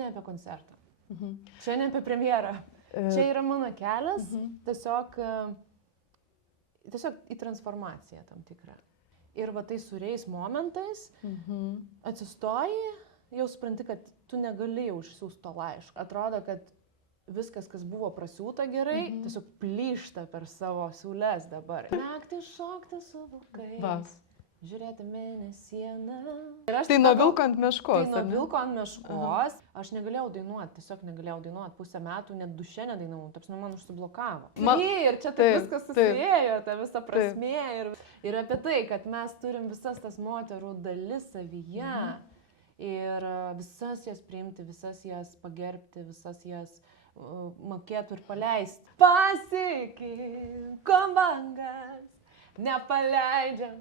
ne apie koncertą. Čia ne apie premjerą. Čia yra mano kelias, tiesiog į transformaciją tam tikrą. Ir va tai suriais momentais atsistoji, jau supranti, kad tu negali jau išsiųsti to laiško. Atrodo, kad viskas, kas buvo prasiūta gerai, tiesiog plyšta per savo siūles dabar. Naktį šokti su vilkais, žiūrėti mėnesieną. Tai nuo vilko ant meškos. Tai nuo vilko ant meškos. Aš negalėjau dainuoti, tiesiog negalėjau dainuoti. Pusę metų net duše nedainavau, taps man užsiblokavo. Ir čia tai viskas susijėjo, ta visa prasmė. Ir apie tai, kad mes turim visas tas moterų dalis savyje. Ir visas jas priimti, visas jas pagerbti, visas jas mokėtų ir paleisti. Pasikinkom bangas, nepaleidžiam.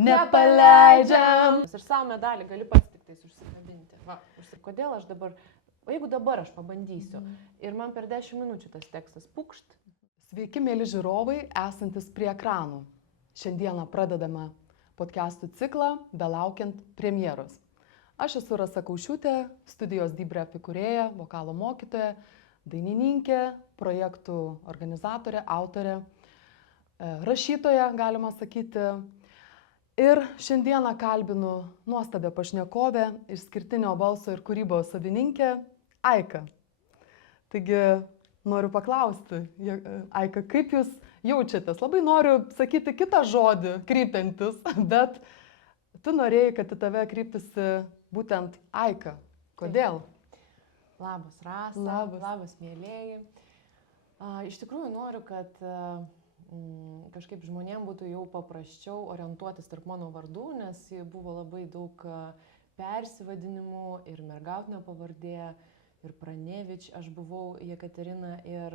Ir savo medalį gali pats tik tais užsikabinti. Kodėl aš dabar, o jeigu dabar aš pabandysiu ir man per 10 minučių tas tekstas pukšt. Sveiki, mėly žiūrovai, esantis prie ekranų. Šiandieną pradedame podcastų ciklą belaukiant premjeros. Aš esu Rasa Kaušiūtė, studijos D-Brep įkūrėja, vokalo mokytoja, dainininkė, projektų organizatorė, autorė, rašytoja, galima sakyti. Ir šiandieną kalbinu nuostabią pašnekovę, išskirtinio balso ir kūrybos savininkę, Aiką. Taigi noriu paklausti, Aika, kaip jūs jaučiatės? Labai noriu sakyti kitą žodį, krypiantis, bet tu norėjai, kad į tave kryptųsi būtent Aika. Kodėl? Labas, Rasa. Labas mielieji. Iš tikrųjų noriu, kad kažkaip žmonėms būtų jau paprasčiau orientuotis tarp mano vardų, nes buvo labai daug persivadinimų ir mergautinė pavardė, ir Pranevič, aš buvau Jekaterina ir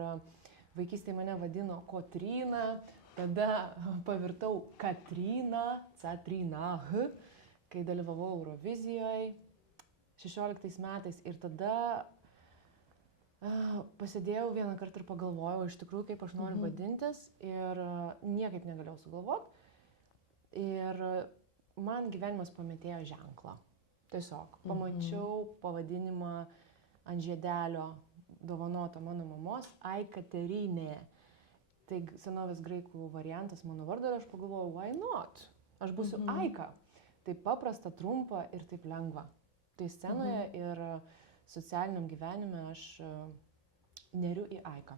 vaikystėje mane vadino Kotryna, tada pavirtau Katrina, Catrina, kai dalyvavau Eurovizijoje 16 metais ir tada pasėdėjau vieną kartą ir pagalvojau iš tikrųjų, kaip aš noriu vadintis ir niekaip negalėjau sugalvoti. Ir man gyvenimas pametėjo ženklą. Tiesiog pamačiau pavadinimą ant žiedelio dovanoto mano mamos, Aikaterynė. Tai senovės graikų variantas mano vardo ir aš pagalvojau, why not? Aš būsiu Aika. Taip paprasta, trumpa ir taip lengva. Tai scenoje ir socialiniam gyvenime aš neriu į Aiką.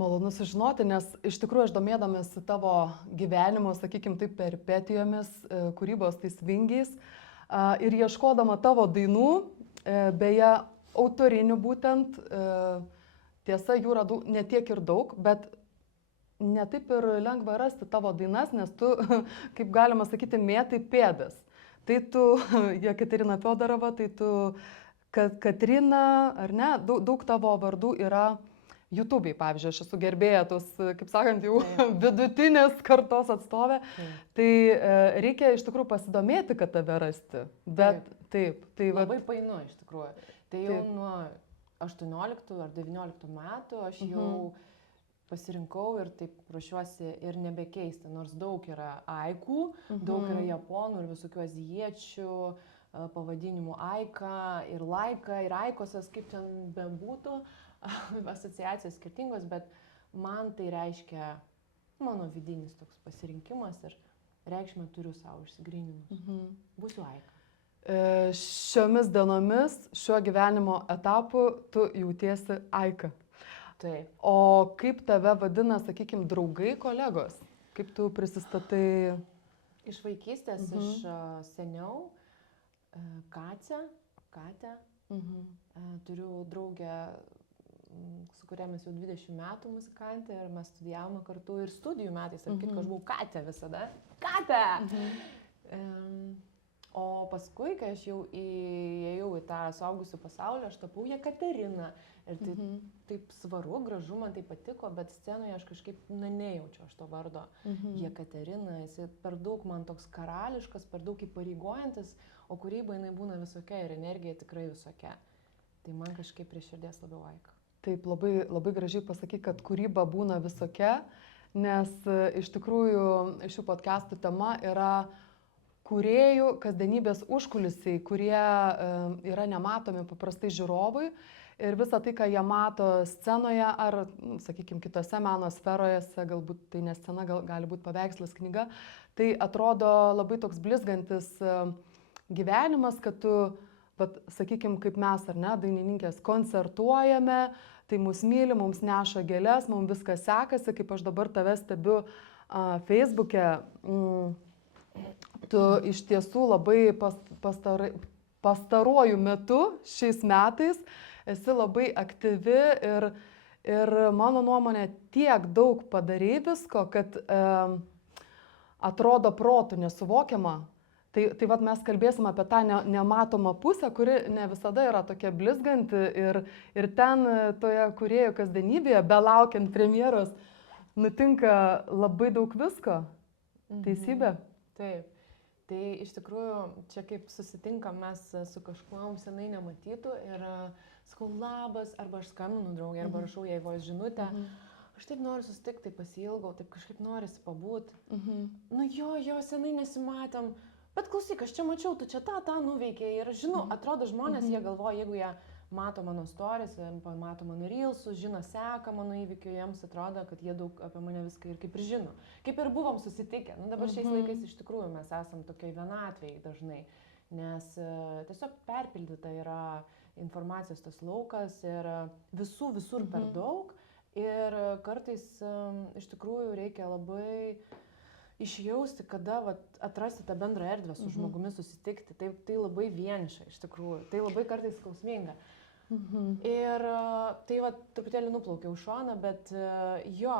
Malonu sužinoti, nes iš tikrųjų aš domėdamasi tavo gyvenimo, sakykime taip, peripetijomis, kūrybos tais vingiais ir ieškodama tavo dainų, beje, autorinių būtent, tiesa, jų radau ne tiek ir daug, bet ne taip ir lengva rasti tavo dainas, nes tu, kaip galima sakyti, mėtai pėdas. Tai tu, Jekaterina Fiodorova, tai tu Katrina, ar ne? Daug tavo vardų yra YouTube'ai, pavyzdžiui, aš esu gerbėja tos, kaip sakant, jau vidutinės kartos atstovė. Tai reikia iš tikrųjų pasidomėti, kad tave rasti. Bet taip. Labai painu iš tikrųjų. Tai jau nuo 18 ar 19 metų aš jau pasirinkau ir taip ruošiuosi ir nebekeisti, nors daug yra Aikų, daug yra japonų ir visokių azijiečių pavadinimų Aika ir Laika ir Aikosas, kaip ten bebūtų, asociacijos skirtingos, bet man tai reiškia mano vidinis toks pasirinkimas ir reikšmę turiu savo išsigryninus. Būsiu Aika. Šiomis dienomis, šiuo gyvenimo etapu tu jautiesi Aika. Taip. O kaip tave vadina, sakykime, draugai, kolegos? Kaip tu prisistatai? Iš vaikystės, iš seniau, Katę. Turiu draugę, su kuria mes jau 20 metų muzikantė ir mes studijavome kartu ir studijų metais, ar kitko, aš buvau Katė visada. Katė! O paskui, kai aš jau įėjau į tą suaugusių pasaulį, aš tapau Jekaterina. Ir tai taip svaru, gražu, man tai patiko, bet scenoje aš kažkaip nejaučiu aš to vardo. Jekaterina, jis per daug man toks karališkas, per daug įpareigojantis, o kūryba jinai būna visokia ir energija tikrai visokia. Tai man kažkaip prie širdies labiau Aika. Taip, labai gražiai pasakyk, kad kūryba būna visokia, nes iš tikrųjų šių podcastų tema yra kūrėjų kasdienybės užkulisiai, kurie yra nematomi paprastai žiūrovui. Ir visa tai, ką jie mato scenoje ar, sakykime, kitose meno sferojose, galbūt tai ne scena, gali būti paveikslas, knyga, tai atrodo labai toks blizgantis gyvenimas, kad tu, sakykime, kaip mes ar ne, dainininkės, koncertuojame, tai mus myli, mums neša gėlės, mums viskas sekasi, kaip aš dabar tave stebiu Facebook'e. Tu iš tiesų labai pastaruoju metu, šiais metais, esi labai aktyvi ir mano nuomonė tiek daug padarai visko, kad atrodo protų nesuvokiama. Tai vat mes kalbėsim apie tą nematomą pusę, kuri ne visada yra tokia blizganti ir ten toje kūrėjų kasdienybėje, belaukiant premjeros, nutinka labai daug visko. Teisybė? Taip. Tai iš tikrųjų, čia kaip susitinkam mes su kažkuom senai nematytų ir sakau labas, arba aš skambinu draugė, arba rašau jai voice žinutę. Aš taip noriu susitikti, taip pasiilgau, taip kažkaip norisi pabūti. Nu jo, senai nesimatėm, bet klausyk, aš čia mačiau, tu čia tą nuveikė ir žinau, atrodo žmonės, jie galvoja, jeigu jie mato mano stories, mato mano reelsus, žino, seka mano įvykių, jiems atrodo, kad jie daug apie mane viską ir kaip ir žino. Kaip ir buvom susitikę. Nu, dabar šiais laikais iš tikrųjų mes esam tokiai vienatvėjai dažnai, nes tiesiog perpildyta yra informacijos tas laukas ir visur per daug ir kartais iš tikrųjų reikia labai išjausti, kada atrasti tą bendrą erdvę su žmogumi susitikti. Tai labai vieniša iš tikrųjų, tai labai kartais skausminga. Ir tai truputėlį nuplaukiau šoną, bet jo,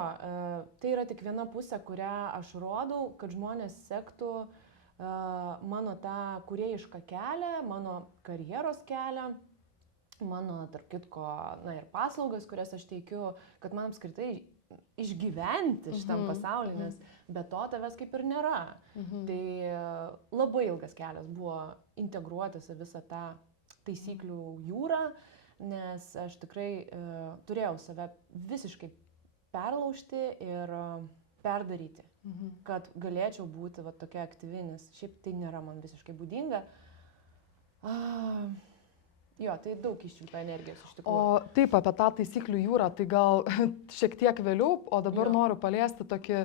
tai yra tik viena pusė, kurią aš rodau, kad žmonės sektų mano tą kūrėjišką kelią, mano karjeros kelią, mano, tarp kitko, ir paslaugas, kurias aš teikiu, kad man apskritai išgyventi šitam pasaulyje, nes be to tavęs kaip ir nėra. Tai labai ilgas kelias buvo integruotis į visą tą taisyklių jūrą, nes aš tikrai turėjau save visiškai perlaužti ir perdaryti, kad galėčiau būti tokia aktyvi, nes šiaip tai nėra man visiškai būdinga. Jo, tai daug iščiulpia energijos iš tikrųjų. O taip, apie tą taisyklių jūrą, tai gal šiek tiek vėliau, o dabar noriu paliesti tokį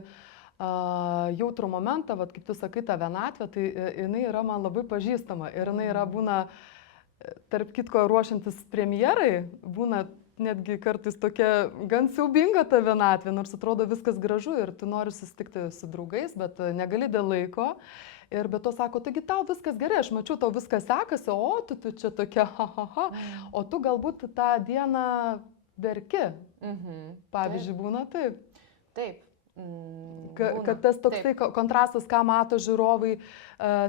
jautrų momentą, kaip tu sakai, ta vienatvė, tai jinai yra man labai pažįstama ir jinai yra būna, tarp kitko, ruošiantis premjerai, būna netgi kartais tokia gan siaubinga ta vienatvė, nors atrodo viskas gražu ir tu nori susitikti su draugais, bet negali dėl laiko. Ir be to sako, taigi tau viskas gerai, aš mačiau, tau viskas sekasi, o tu čia tokia, o tu galbūt tą dieną verki. Pavyzdžiui, būna taip. Taip. Kad tas toksai kontrastas, ką mato žiūrovai,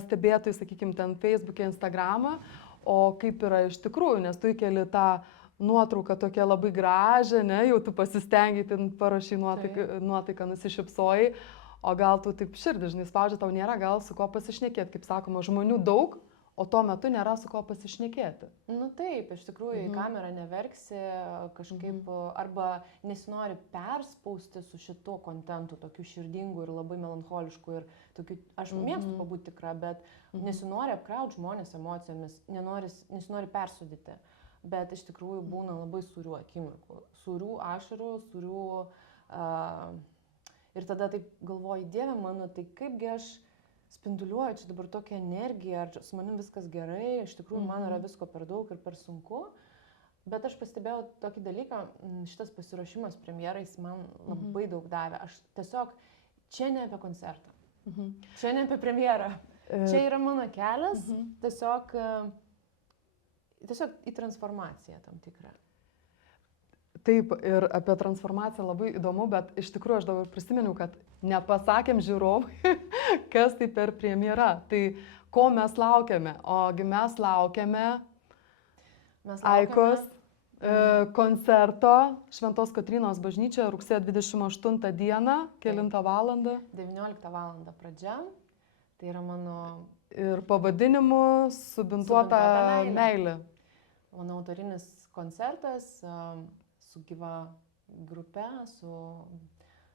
stebėtojai, sakykime, ten Facebook'e, Instagram'ą, o kaip yra iš tikrųjų, nes tu įkeli tą nuotrauką tokia labai gražią, ne, jau tu pasistengiai, ten parašai nuotaiką, nusišypsojai, o gal tu taip širdį, žinai, spaudžia, tau nėra gal su ko pasišnekėti, kaip sakoma, žmonių daug, o tuo metu nėra su ko pasišnekėti. Nu taip, iš tikrųjų, į kamerą neverksi, kažkaip arba nesinori perspausti su šituo kontentu, tokiu širdingu ir labai melancholišku ir tokiu, aš mėgstu pabūti tikra, bet nesinori apkrauti žmonės emocijomis, nesinori persudyti, bet iš tikrųjų būna labai sūrių akimirkų, sūrių ašarų, sūrių ir tada taip galvoju, Dieve mano, tai kaipgi aš spinduliuoju čia dabar tokią energiją, ar su manim viskas gerai, iš tikrųjų man yra visko per daug ir per sunku, bet aš pastebėjau tokį dalyką, šitas pasiruošimas premjerais man labai daug davė. Aš tiesiog, čia ne apie koncertą, čia ne apie premjerą, čia yra mano kelias, tiesiog į transformaciją tam tikrą. Taip, ir apie transformaciją labai įdomu, bet iš tikrųjų aš dabar prisiminiau, kad nepasakėm žiūrovai, kas tai per premjera. Tai ko mes laukiame? Ogi mes laukiame Aikos koncerto Šventos Kotrynos bažnyčioje rugsėjo 28 dieną, kelintą valandą? 19 valandą pradžia. Tai yra mano... Ir pavadinimu Subintuota meilė. Mano autorinis koncertas su gyva grupe, su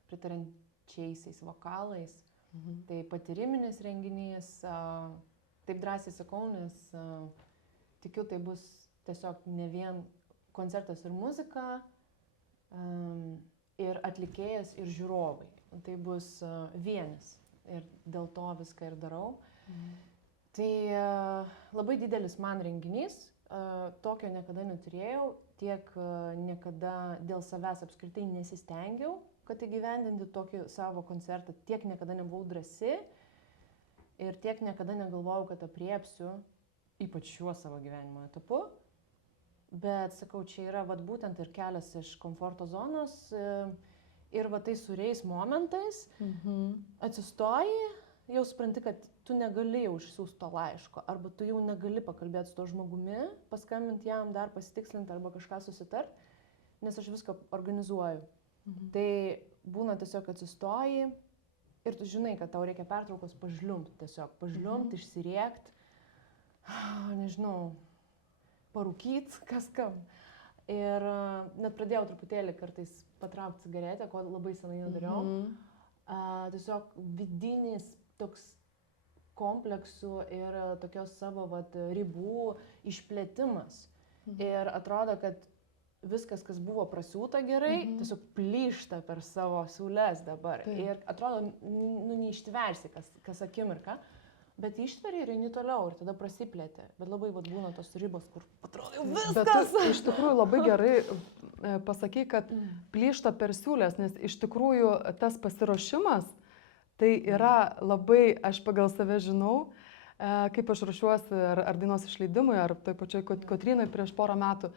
pritarančiaisiais vokalais. Tai patyriminis renginys, taip drąsiai sakau, nes tikiu, tai bus tiesiog ne vien koncertas ir muzika, ir atlikėjas, ir žiūrovai. Tai bus vienis ir dėl to viską ir darau. Tai labai didelis man renginys, tokio niekada neturėjau, tiek niekada dėl savęs apskritai nesistengiau, kad įgyvendinti tokį savo koncertą, tiek niekada nebuvau drąsi ir tiek niekada negalvojau, kad apriepsiu, ypač šiuo savo gyvenimo etapu. Bet, sakau, čia yra vat, būtent ir kelias iš komforto zonos ir va tai suriais momentais atsistoji, jau supranti, kad tu negali jau išsiųsti to laiško, arba tu jau negali pakalbėti su to žmogumi, paskambinti jam, dar pasitikslinti arba kažką susitart, nes aš viską organizuoju. Tai būna tiesiog atsistoji ir tu žinai, kad tau reikia pertraukos pažliumti, tiesiog pažliumti, išsiriekti, nežinau, parūkyti, kas kam. Ir net pradėjau truputėlį kartais patraukti cigaretę, ko labai senai nedariau. Tiesiog vidinis toks kompleksų ir tokios savo ribų išplėtimas. Ir atrodo, kad viskas, kas buvo prasiūta gerai, tiesiog plyšta per savo siūles dabar. Ir atrodo, neištversi kas akimirką, bet ištveri ir eini toliau ir tada prasiplėti. Bet labai būna tos ribos, kur atrodo jau viskas. Bet tu iš tikrųjų labai gerai pasakai, kad plyšta per siūles, nes iš tikrųjų tas pasiruošimas, tai yra labai, aš pagal save žinau, kaip aš ruošiuosi ar dainos išleidimui, ar toj pačioj Kotrynai prieš porą metų,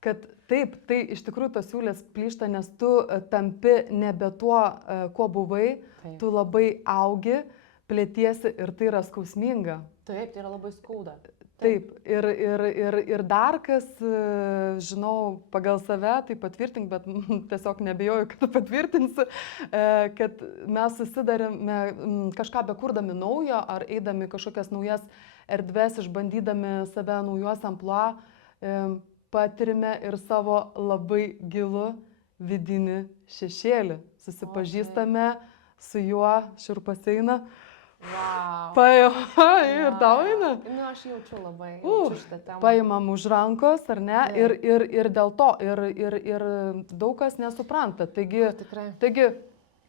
kad taip, tai iš tikrųjų tos siūlės plyšta, nes tu tampi nebe tuo, kuo buvai, tu labai augi, plėtiesi ir tai yra skausminga. Taip, tai yra labai skauda. Taip, ir dar kas, žinau, pagal save, tai patvirtink, bet tiesiog nebijoju, kad patvirtinsi, kad mes susidarėme kažką bekurdami naujo, ar eidami kažkokias naujas erdves, išbandydami save naujos amplua, patirime ir savo labai gilų vidinį šešėlį. Susipažįstame su juo, šiurpas eina. Wow. Ir tau eina. Aš jaučiu labai šitą temą. Paimam už rankos, ar ne? Ir dėl to, ir daug kas nesupranta. Taigi,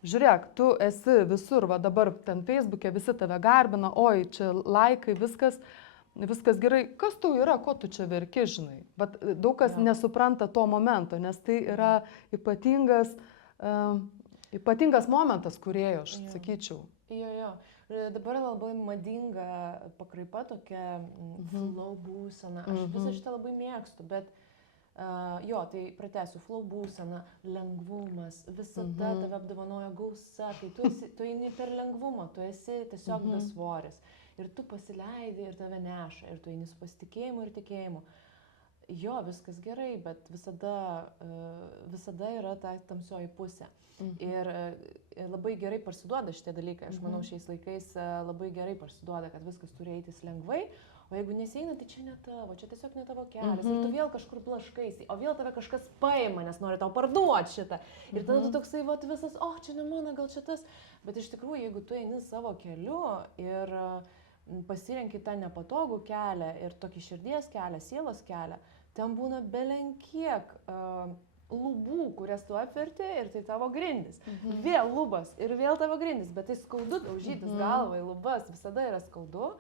žiūrėk, tu esi visur, va dabar ten Facebook'e visi tave garbina, oi, čia laikai, viskas gerai. Kas tau yra, ko tu čia verki, žinai? Bet daug kas nesupranta to momento, nes tai yra ypatingas momentas kūrėjo, aš sakyčiau. Jo. Dabar labai madinga pakraipa tokia flow būsena. Aš visą šitą labai mėgstu, bet tai pratęsiu, flow būsena, lengvumas, visada tave apdovanoja gausa, kai tu eini per lengvumą, tu esi tiesiog besvoris. Ir tu pasileidi ir tave neša, ir tu eini su pasitikėjimu ir tikėjimu. Jo, viskas gerai, bet visada yra ta tamsioji pusė. Ir labai gerai parsiduoda šitie dalykai. Aš manau, šiais laikais labai gerai parsiduoda, kad viskas turi eitis lengvai, o jeigu nesieina, tai čia ne tavo, čia tiesiog ne tavo kelias. Ir tu vėl kažkur blaškaisi, o vėl tave kažkas paima, nes nori tau parduoti šitą. Ir tada tu toksai visas, čia ne mano, gal čia tas. Bet iš tikrųjų, jeigu tu eini savo keliu ir pasirenki tą nepatogų kelią ir tokį širdies kelią, sielos kelią, ten būna belenkiek lubų, kurias tu apverti ir tai tavo grindis. Vėl lubas ir vėl tavo grindis, bet tai skaudu daužytis galvą į lubas, visada yra skaudu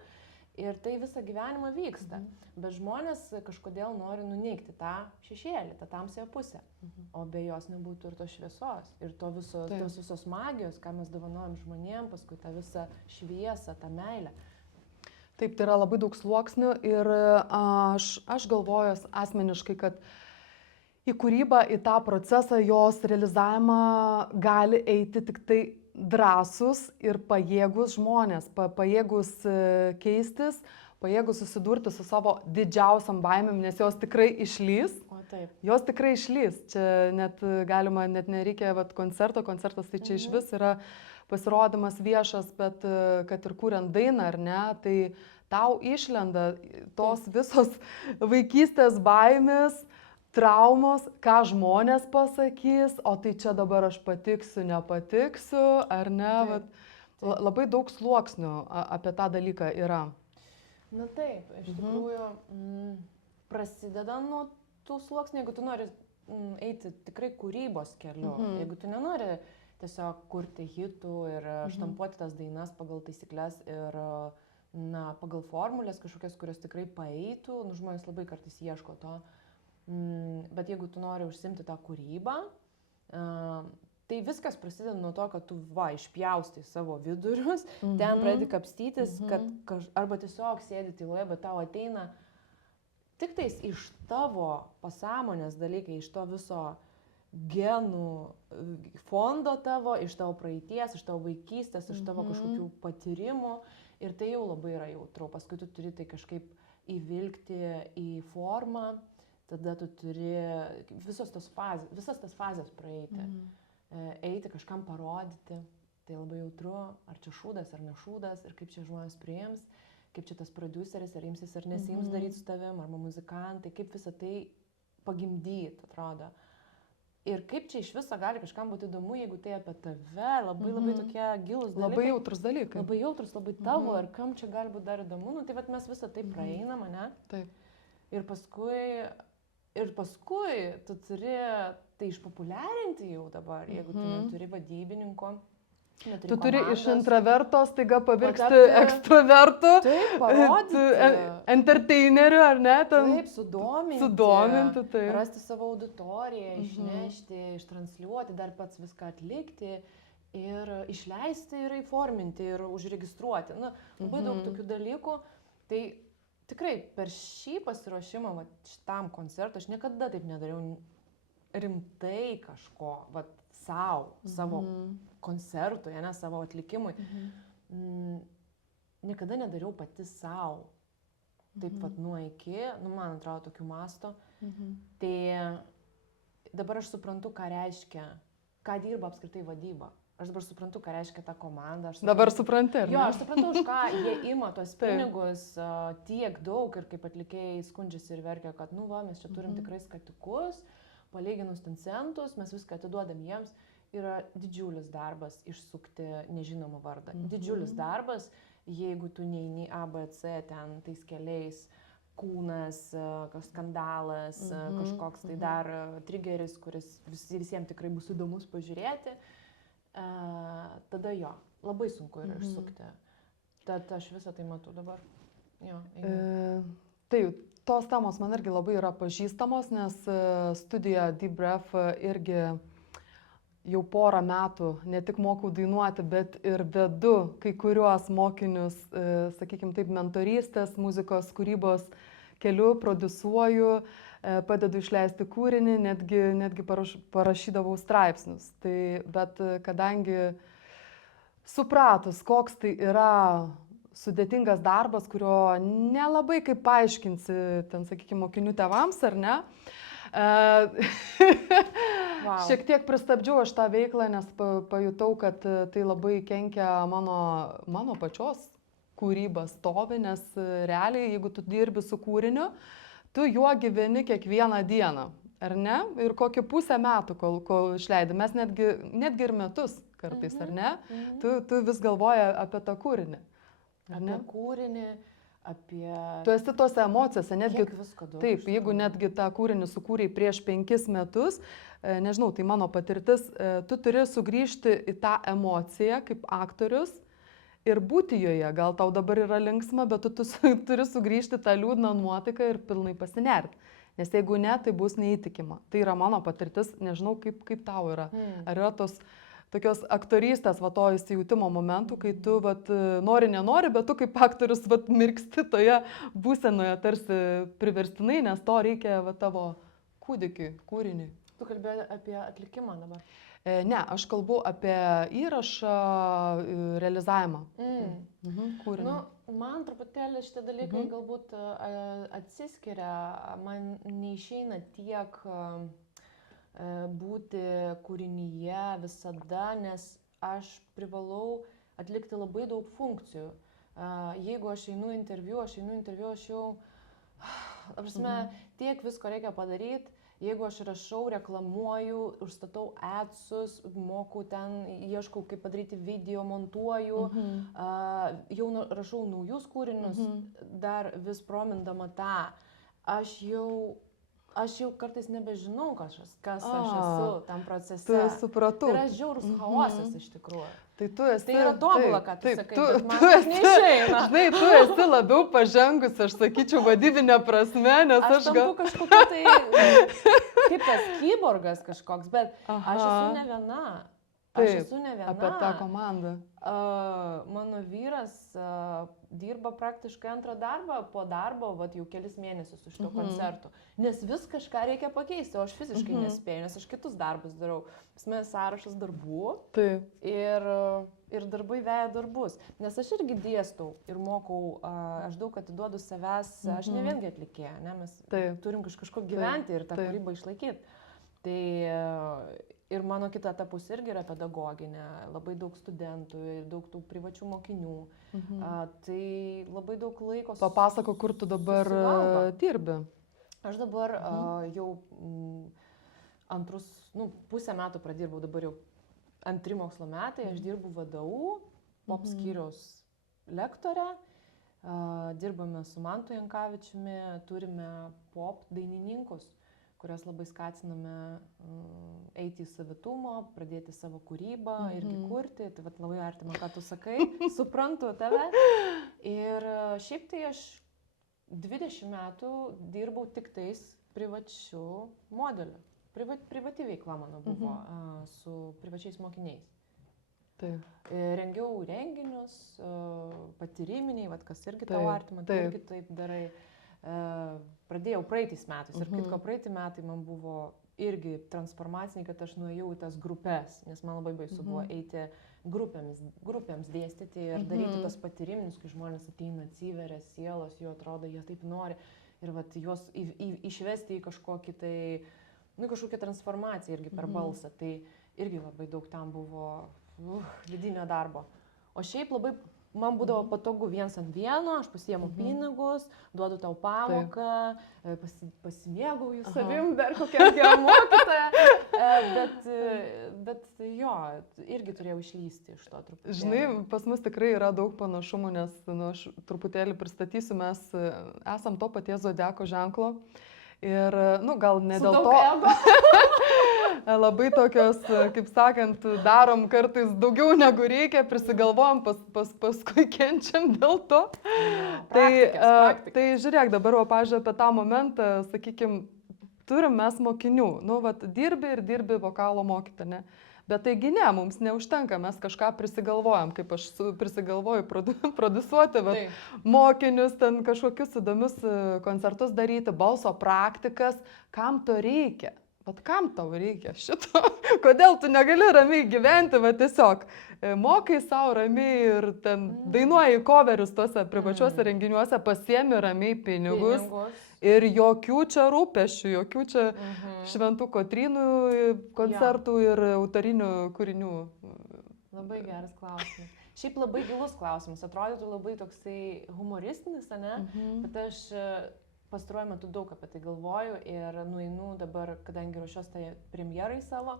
ir tai visą gyvenimą vyksta. Bet žmonės kažkodėl nori nuneigti tą šešėlį, tą tamsiąją pusę, o be jos nebūtų ir tos šviesos, ir tos visos magijos, ką mes dovanojam žmonėm, paskui tą visą šviesą, tą meilę. Taip, tai yra labai daug sluoksnių ir aš galvoju asmeniškai, kad į kūrybą, į tą procesą, jos realizavimą gali eiti tik tai drąsūs ir pajėgus žmonės, pajėgus keistis, pajėgus susidurti su savo didžiausiam baimėm, nes jos tikrai išlys. O taip. Jos tikrai išlys. Čia net galima, net nereikia koncertas, tai čia iš vis yra pasirodymas viešas, bet kad ir kuriant dainą, ar ne, tai tau išlenda tos visos vaikystės baimės, traumos, ką žmonės pasakys, o tai čia dabar aš patiksiu, nepatiksiu, ar ne. Labai daug sluoksnių apie tą dalyką yra. Na taip, iš tikrųjų prasideda nuo tų sluoksnių, jeigu tu nori eiti tikrai kūrybos keliu, jeigu tu nenori tiesiog kurti hitų ir štampuoti tas dainas pagal taisyklės ir pagal formulės kažkokias, kurios tikrai paeitų, žmonės labai kartais ieško to, bet jeigu tu nori užsimti tą kūrybą, tai viskas prasideda nuo to, kad tu išpjaustai savo vidurius, ten pradedi kapstytis, kad arba tiesiog sėdi tyloje, bet tau ateina tik tais iš tavo pasąmonės dalykai, iš to viso genų fondo tavo, iš tavo praeities, iš tavo vaikystės, iš tavo kažkokių patyrimų ir tai jau labai yra jautru. Paskui tu turi tai kažkaip įvilkti į formą, tada tu turi visas tas fazės praeiti, eiti kažkam parodyti, tai labai jautru, ar čia šūdas ar ne šūdas ir kaip čia žmonės priims, kaip čia tas prodiuseris, ar imsis ar nesiims daryti su tavim, arba muzikantai, kaip visą tai pagimdyti, atrodo. Ir kaip čia iš viso gali kažkam būti įdomu, jeigu tai apie tave, labai tokie gilūs dalykai. Labai jautrus dalykai. Labai jautrus, labai tavo, ir kam čia gali būti dar įdomu, tai vat mes visą tai praeinam, ne? Taip. Ir paskui tu turi tai išpopuliarinti jau dabar, jeigu tu neturi vadybininko. Tu turi iš intraverto staiga pavirksti ekstravertu, parodyti, entertaineriu, ar ne? Taip, sudominti, taip. Rasti savo auditoriją, išnešti, ištransliuoti, dar pats viską atlikti ir išleisti ir įforminti ir užregistruoti. Labai daug tokių dalykų. Tai tikrai per šį pasiruošimą, šitam koncertui, aš niekada taip nedariau rimtai kažko, savo koncertui, ne savo atlikimui. Niekada nedariau pati savo. Taip nuo iki, man atrodo, tokių masto. Tai dabar aš suprantu, ką reiškia, ką dirba apskritai vadyba. Aš dabar suprantu, ką reiškia ta komanda. Dabar supranti, ar ne? Jo, aš suprantu, už ką jie ima tos pinigus tiek daug ir kaip atlikėjai skundžiasi ir verkia, kad mes čia turim tikrai skatikus, palyginus ten centus, mes viską atiduodam jiems. Yra didžiulis darbas išsukti nežinomą vardą. Didžiulis darbas, jeigu tu neini ABC ten tais keliais, kūnas, skandalas, kažkoks tai dar trigeris, kuris visiems tikrai bus įdomus pažiūrėti, tada labai sunku yra išsukti. Tad aš visą tai matau dabar. Taip, tos temos man irgi labai yra pažįstamos, nes studija Deep Breath irgi jau porą metų ne tik mokau dainuoti, bet ir vedu kai kuriuos mokinius, sakykime taip, mentorystės, muzikos kūrybos keliu, prodiusuoju, padedu išleisti kūrinį, netgi parašydavau straipsnius. Bet kadangi supratus, koks tai yra sudėtingas darbas, kurio nelabai kaip paaiškinsi, ten, sakykime, mokinių tėvams, ar ne? Šiek tiek pristabdžiau aš tą veiklą, nes pajutau, kad tai labai kenkia mano pačios kūrybą stovi, nes realiai, jeigu tu dirbi su kūriniu, tu juo gyveni kiekvieną dieną, ar ne? Ir kokį pusę metų, kol išleidi, mes netgi ir metus kartais, ar ne? Tu vis galvoji apie tą kūrinį. Apie kūrinį, apie... Tu esi tose emocijose, netgi... Taip, jeigu netgi tą kūrinį sukūrei prieš 5 metus, nežinau, tai mano patirtis, tu turi sugrįžti į tą emociją kaip aktorius ir būti joje. Gal tau dabar yra linksma, bet tu turi sugrįžti tą liūdną nuotaiką ir pilnai pasinerti. Nes jeigu ne, tai bus neįtikima. Tai yra mano patirtis, nežinau, kaip tau yra. Ar yra tokios aktorystės, to įsijautimo momentų, kai tu nenori, bet tu kaip aktorius mirksti toje būsenoje tarsi priverstinai, nes to reikia tavo kūdikiui, kūriniui. Tu kalbėjai apie atlikimą dabar? Ne, aš kalbu apie įrašą, realizavimą. Kūrinį. Man truputėlį šitie dalykai galbūt atsiskiria, man neišeina tiek būti kūrinyje visada, nes aš privalau atlikti labai daug funkcijų. Jeigu aš einu interviu, aš jau, tiek visko reikia padaryti jeigu aš rašau, reklamuoju, užstatau adsus, moku ten, ieškau, kaip padaryti video, montuoju, jau rašau naujus kūrinius, dar vis promindama tą, aš jau kartais nebežinau, kas aš esu tam procese. Tu supratau. Tai yra žiaurus chaosas iš tikrųjų. Tai yra tobula, ką tu sakai, bet man tu neišeina. Žinai, tu esi labiau pažengus, aš sakyčiau, vadybinė prasme, nes aš tampu kažkokia tai, kaip tas kyborgas kažkoks, bet aš esu ne viena. Apie tą komandą. Mano vyras dirba praktiškai antrą darbą, po darbo, jau kelis mėnesius už to koncertų. Nes vis kažką reikia pakeisti, o aš fiziškai nespėju, nes aš kitus darbus darau. Pas mane sąrašas darbų ir darbai veja darbus. Nes aš irgi dėstau ir mokau, aš daug atiduodu savęs, aš ne viengi atlikėja, ne, mes turim kažko gyventi ir tą kūrybą išlaikyti. Tai ir mano kita ta pusė irgi yra pedagoginė, labai daug studentų ir daug tų privačių mokinių. Tai labai daug laiko. Papasako, kur tu dabar dirbi. Aš dabar jau pusę metų pradirbau, dabar jau antri mokslo metai, aš dirbu VDU, pop skyriaus lektorė, dirbame su Mantu Jankavičiumi, turime pop dainininkus, kurias labai skatiname eiti į savitumo, pradėti savo kūrybą, irgi kurti. Tai labai artima, ką tu sakai, suprantu tave. Ir šiaip tai aš 20 metų dirbau tik tais privačių modelių. Privati veikla mano buvo su privačiais mokiniais. Rengiau renginius, patyriminiai, kas irgi tau artima, tu irgi taip darai. Pradėjau praeitais metais ir kitko praeitį metai man buvo irgi transformaciniai, kad aš nuėjau į tas grupės, nes man labai baisu buvo eiti grupėms dėstyti ir daryti tos patyriminius, kai žmonės ateina, atsiveria sielos, jų atrodo, jie taip nori ir juos išvesti į kažkokią transformaciją irgi per balsą, tai irgi labai daug tam buvo vidinio darbo. O šiaip labai man būdavo patogu viens ant vieno, aš pasiėmu pinigus, duodu tau pamoką, pasimėgauju savim, dar kokią gerą mokytoją, bet jo, irgi turėjau išlysti iš to truputėlį. Žinai, pas mus tikrai yra daug panašumų, nes aš truputėlį pristatysiu, mes esam to paties zodiako ženklo ir, gal ne dėl to. Labai tokios, kaip sakant, darom kartais daugiau negu reikia, prisigalvojam, paskui kenčiam dėl to. Tai žiūrėk, dabar, pavyzdžiui, apie tą momentą, sakykime, turim mes mokinių, dirbi vokalo mokytoją, ne? Bet taigi ne, mums neužtenka, mes kažką prisigalvojam, kaip aš prisigalvoju produsuoti mokinius, ten kažkokius įdomius koncertus daryti, balso praktikas, kam to reikia? Kam tau reikia šito? Kodėl tu negali ramiai gyventi, tiesiog mokai savo ramiai ir ten dainuoji coverius tuose privačiuose renginiuose, pasiemi ramiai pinigus ir jokių čia rūpesčių, jokių čia šventų Kotrynų koncertų ir autorinių kūrinių. Labai geras klausimas. Šiaip labai gilus klausimas, atrodytų labai toksai humoristinis, ne? Bet aš pastaruoju metu daug apie tai galvoju ir nueinu dabar, kadangi ruošiuosi tai premjerai savo,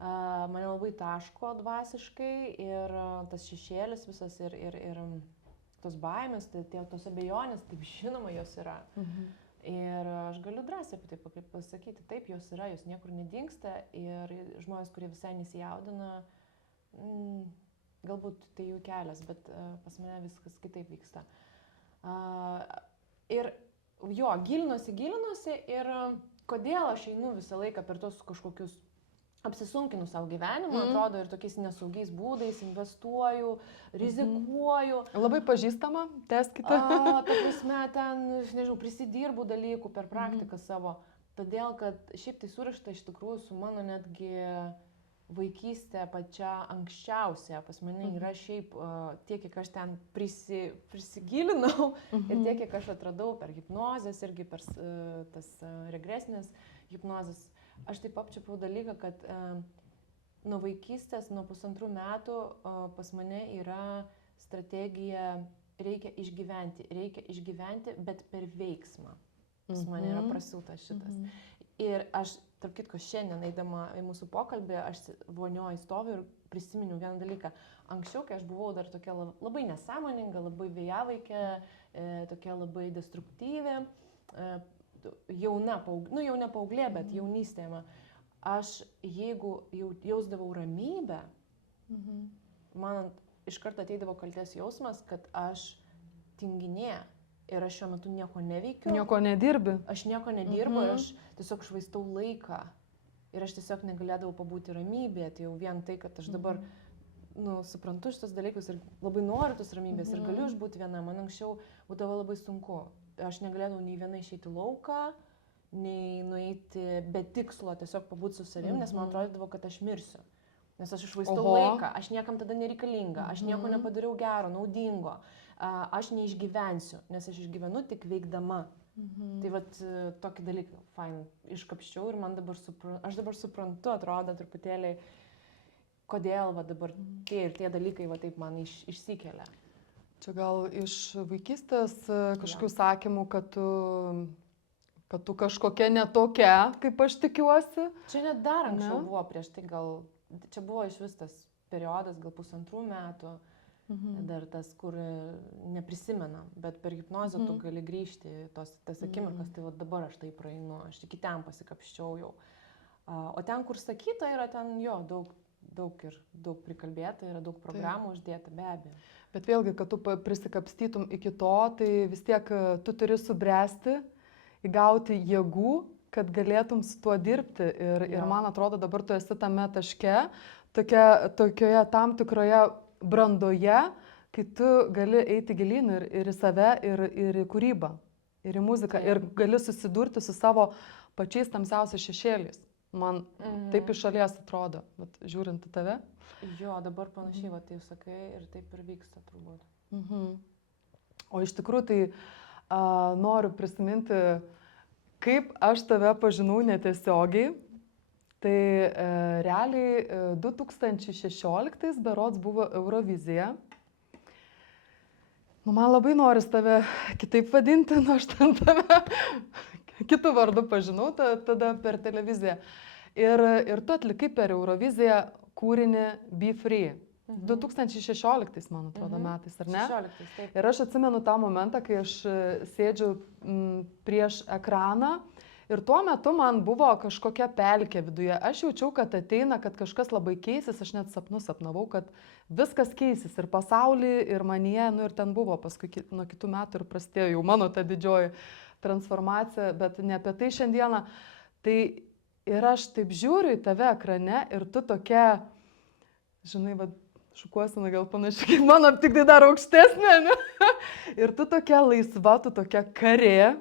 mane labai taško dvasiškai ir tas šešėlis visas ir tos baimės, tos abejonės, taip žinoma, jos yra. Ir aš galiu drąsiai apie tai pasakyti, taip, jos yra, jos niekur nedingsta ir žmonės, kurie visai nesijaudina, galbūt tai jų kelias, bet pas mane viskas kitaip vyksta. Ir jo, gilinuosi ir kodėl aš einu visą laiką per tos kažkokius apsisunkinu savo gyvenimą, atrodo, ir tokiais nesaugiais būdais investuoju, rizikuoju. Labai pažįstama, tęskite. Ta prasme, ten, nežinau, prisidirbu dalykų per praktiką savo, todėl, kad šiaip tai surišta iš tikrųjų su mano netgi vaikystė pačia anksčiausia. Pas mane yra šiaip tiek, kiek aš ten prisigilinau ir tiek, kiek aš atradau per hipnozės, irgi per tas regresinės hipnozės. Aš taip apčiupau dalyką, kad nuo vaikystės, nuo 1,5 metų pas mane yra strategija reikia išgyventi, bet per veiksmą. Pas mane yra prasiūtas šitas. Ir aš, tarp kitko, šiandien eidama į mūsų pokalbį, aš vonioje stoviu ir prisiminiau vieną dalyką. Anksčiau, kai aš buvau dar tokia labai nesąmoninga, labai vėjavaikė, tokia labai destruktyvi, jauna, jau ne paauglė, bet jaunystėje, aš jeigu jausdavau ramybę, man iš karto ateidavo kaltės jausmas, kad aš tinginė ir aš šiuo metu nieko neveikiu. Nieko nedirbi. Aš nieko nedirbu ir aš tiesiog švaistau laiką. Ir aš tiesiog negalėdavau pabūti ramybėje. Tai jau vien tai, kad aš dabar suprantu šitos dalykus ir labai noriu tos ramybės ir galiu išbūti viena. Man anksčiau būdavo labai sunku. Aš negalėdavau nei viena išeiti lauką, nei nueiti be tikslo, tiesiog pabūti su savim, nes man atrodydavo, kad aš mirsiu. Nes aš išvaistau laiką, aš niekam tada nereikalinga, aš nieko nepadariau gero, naudingo, aš neišgyvensiu, nes aš išgyvenu tik veikdama. Tai vat tokį dalyką, fain, iškapščiau ir man dabar aš dabar suprantu, atrodo truputėlį, kodėl va dabar tie ir tie dalykai va taip man išsikelia. Čia gal iš vaikystės kažkokių sakymų, kad tu kažkokia netokia, kaip aš tikiuosi. Čia net dar anksčiau buvo, prieš tai gal, čia buvo iš vis tas periodas, gal 1,5 metų, dar tas, kur neprisimenam, bet per hipnozę tu gali grįžti tas akimirkas, tai va dabar aš tai praeinu, aš iki ten pasikapščiau jau. O ten, kur sakyta, yra ten jo daug prikalbėta, yra daug programų uždėta, be abejo. Bet vėlgi, kad tu prisikapstytum iki to, tai vis tiek tu turi subręsti, įgauti jėgų, kad galėtum su tuo dirbti. Ir man atrodo, dabar tu esi tame taške, tokioje tam tikroje brandoje, kai tu gali eiti gilyn ir į save, ir į kūrybą, ir į muziką, ir gali susidurti su savo pačiais tamsiausiais šešėliais. Man taip iš šalies atrodo, žiūrint į tave. Jo, dabar panašiai, va, tai sakai, ir taip ir vyksta turbūt. O iš tikrųjų tai noriu prisiminti, kaip aš tave pažinau netiesiogiai. Tai realiai 2016 berods buvo Eurovizija. Man labai noris tave kitaip vadinti, aš ten tave kitų vardų pažinau tada per televiziją. Ir tu atlikai per Euroviziją kūrinį Be Free. 2016, man atrodo, metais, ar ne? 16, taip. Ir aš atsimenu tą momentą, kai aš sėdžiu prieš ekraną. Ir tuo metu man buvo kažkokia pelkė viduje. Aš jaučiau, kad ateina, kad kažkas labai keisis. Aš net sapnavau, kad viskas keisis. Ir pasaulį, ir manyje. Ir ten buvo paskui nuo kitų metų ir prasidėjo jau mano ta didžioji transformacija. Bet ne apie tai šiandieną. Tai ir aš taip žiūriu į tave ekrane ir tu tokia, žinai, šukuosena gal panašiai kaip mano, tik tai dar aukštesnė, ne? Ir tu tokia laisva, tu tokia karė.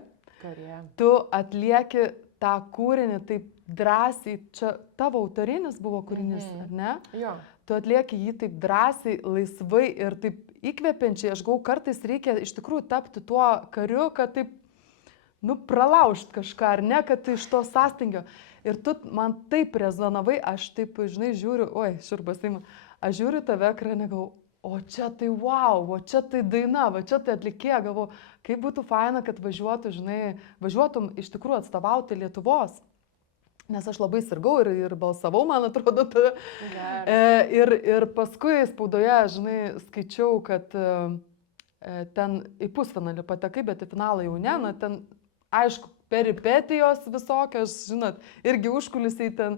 Tu atlieki tą kūrinį taip drąsiai, čia tavo autorinis buvo kūrinys, ar ne? Jo. Tu atlieki jį taip drąsiai, laisvai ir taip įkvepiančiai. Aš galvoju, kartais reikia iš tikrųjų tapti tuo kariu, kad taip, pralaužt kažką, ar ne, kad iš to sąstingio. Ir tu man taip rezonavai, aš taip, žinai, žiūriu, šiurpas įma, aš žiūriu tave ekrane, galvoju, o čia tai wow, o čia tai daina, o čia tai atlikėja, galvoju, kaip būtų faina, kad važiuotum iš tikrųjų atstovauti Lietuvos. Nes aš labai sirgau ir balsavau, man atrodo, ir paskui spaudoje, žinai, skaičiau, kad ten į pusfinalį patekai, bet į finalą jau ne, ten, aišku, peripetijos visokios, žinot, irgi užkulisiai ten,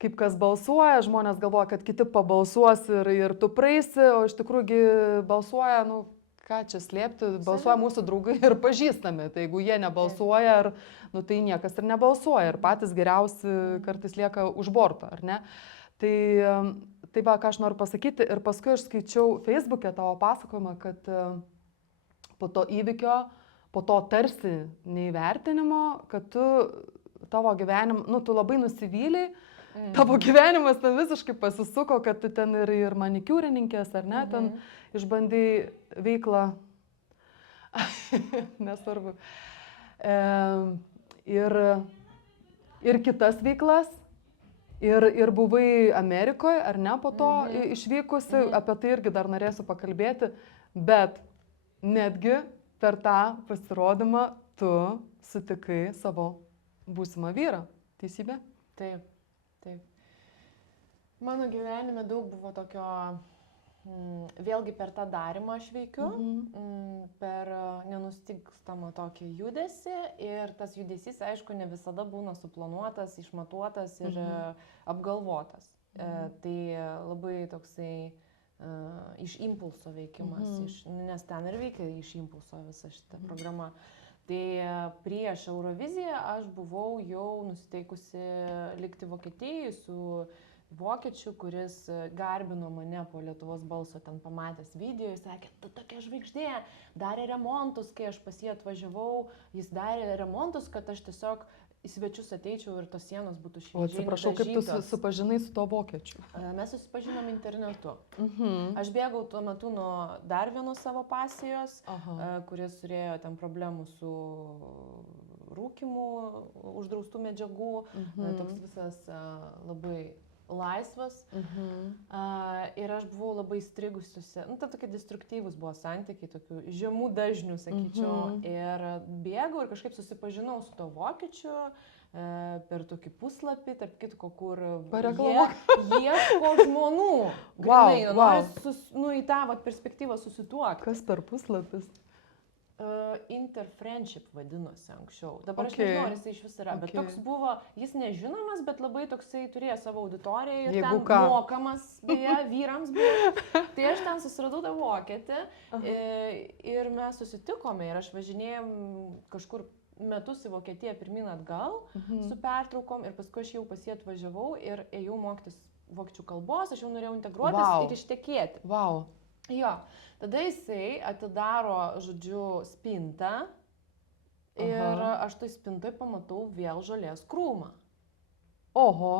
kaip kas balsuoja, žmonės galvoja, kad kiti pabalsuos ir tu praeisi, o iš tikrųjų balsuoja, ką čia slėpti, balsuoja mūsų draugai ir pažįstami, tai jeigu jie nebalsuoja, tai niekas ir nebalsuoja, ir patys geriausi kartais lieka už borto, ar ne? Tai va, ką aš noriu pasakyti, ir paskui aš skaičiau Facebook'e tavo pasakojimą, kad po to įvykio, po to tarsi neįvertinimo, kad tavo gyvenimą, tu labai nusivyliai, tavo gyvenimas ten visiškai pasisuko, kad tu ten ir manikiūrininkės, ar ne, ten išbandai veiklą, nesvarbu, ir kitas veiklas, ir buvai Amerikoje, ar ne, po to išvykusi, apie tai irgi dar norėsiu pakalbėti, bet netgi per tą pasirodymą tu sutikai savo būsimą vyrą. Teisybė? Taip, taip. Mano gyvenime daug buvo tokio, vėlgi per tą darimą aš veikiu, per nenustygstamą tokį judesį ir tas judesys, aišku, ne visada būna suplanuotas, išmatuotas ir apgalvotas. Tai labai toksai iš impulso veikimas, nes ten ir veikia iš impulso visa šita programa. Tai prieš Euroviziją aš buvau jau nusiteikusi likti Vokietijai su vokiečiu, kuris garbino mane po Lietuvos balso, ten pamatęs video, jis sakė, tu tokia žvaigždė, darė remontus, kai aš pas jį atvažiavau, jis darė remontus, kad aš tiesiog į svečius ateičiau ir tos sienos būtų šviežiai nudažytos. O atsiprašau, kaip tu susipažinai su to vokiečiu? Mes susipažinom internetu. Aš bėgau tuo metu nuo dar vienos savo pasijos, kuris turėjo ten problemų su rūkymu, uždraustų medžiagų, toks visas labai laisvas. Ir aš buvau labai strigusiuose, tai tokie destruktyvūs buvo santykiai, tokių žemų dažnių, sakyčiau. Ir bėgau ir kažkaip susipažinau su to vokiečiu per tokį puslapį, tarp kitko, kur jie ieško žmonų. Nori į tą perspektyvą susituokti. Kas per puslapis? Interfriendship vadinosi anksčiau. Dabar aš nežinau, ar jis iš vis yra, bet toks buvo, jis nežinomas, bet labai toksai turėjo savo auditoriją ir ten mokamas, beje, vyrams buvo. Tai aš ten susiradau tą vokietį ir mes susitikome ir aš važinėjom kažkur metus į Vokietiją pirmyn atgal su pertraukom ir paskui aš jau pas jį atvažiavau ir ėjau mokytis vokiečių kalbos, aš jau norėjau integruotis ir ištekėti. Jo, tada jisai atidaro, žodžiu, spintą ir aš tai spintai pamatau vėl žolės krūmą. Oho.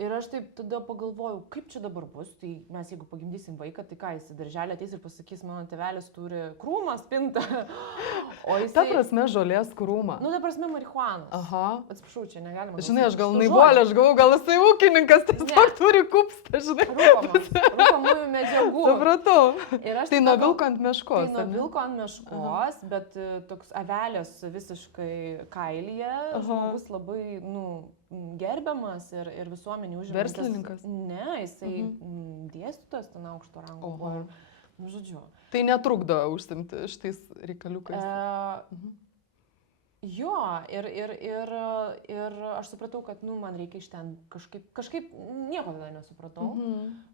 Ir aš taip tada pagalvojau, kaip čia dabar bus, tai mes jeigu pagimdysim vaiką, tai ką jis į darželį ateis ir pasakys, mano tėvelis turi krūmą, spintą. O jisai... Ta prasme žolės krūmą. Ta prasme marihuanas. Atsiprašau, čia negalima. Žinai, aš gal naivuolė, aš galvoju, gal jisai ūkininkas tiesiog turi kupstą, žinai. Rūkomųjų medžiagų. Supratau. Tai nuo vilko ant meškos. Tai nuo vilko ant meškos, bet toks avelės visiškai kailyje, žmogus labai, gerbiamas ir visuomenį užimantis. Verslininkas? Ne, jisai dėstytojas ten aukšto rango buvo. Žodžiu. Tai netrukdo užsimti šitais reikaliukais? Jo, ir aš supratau, kad man reikia iš ten kažkaip nieko tada nesupratau,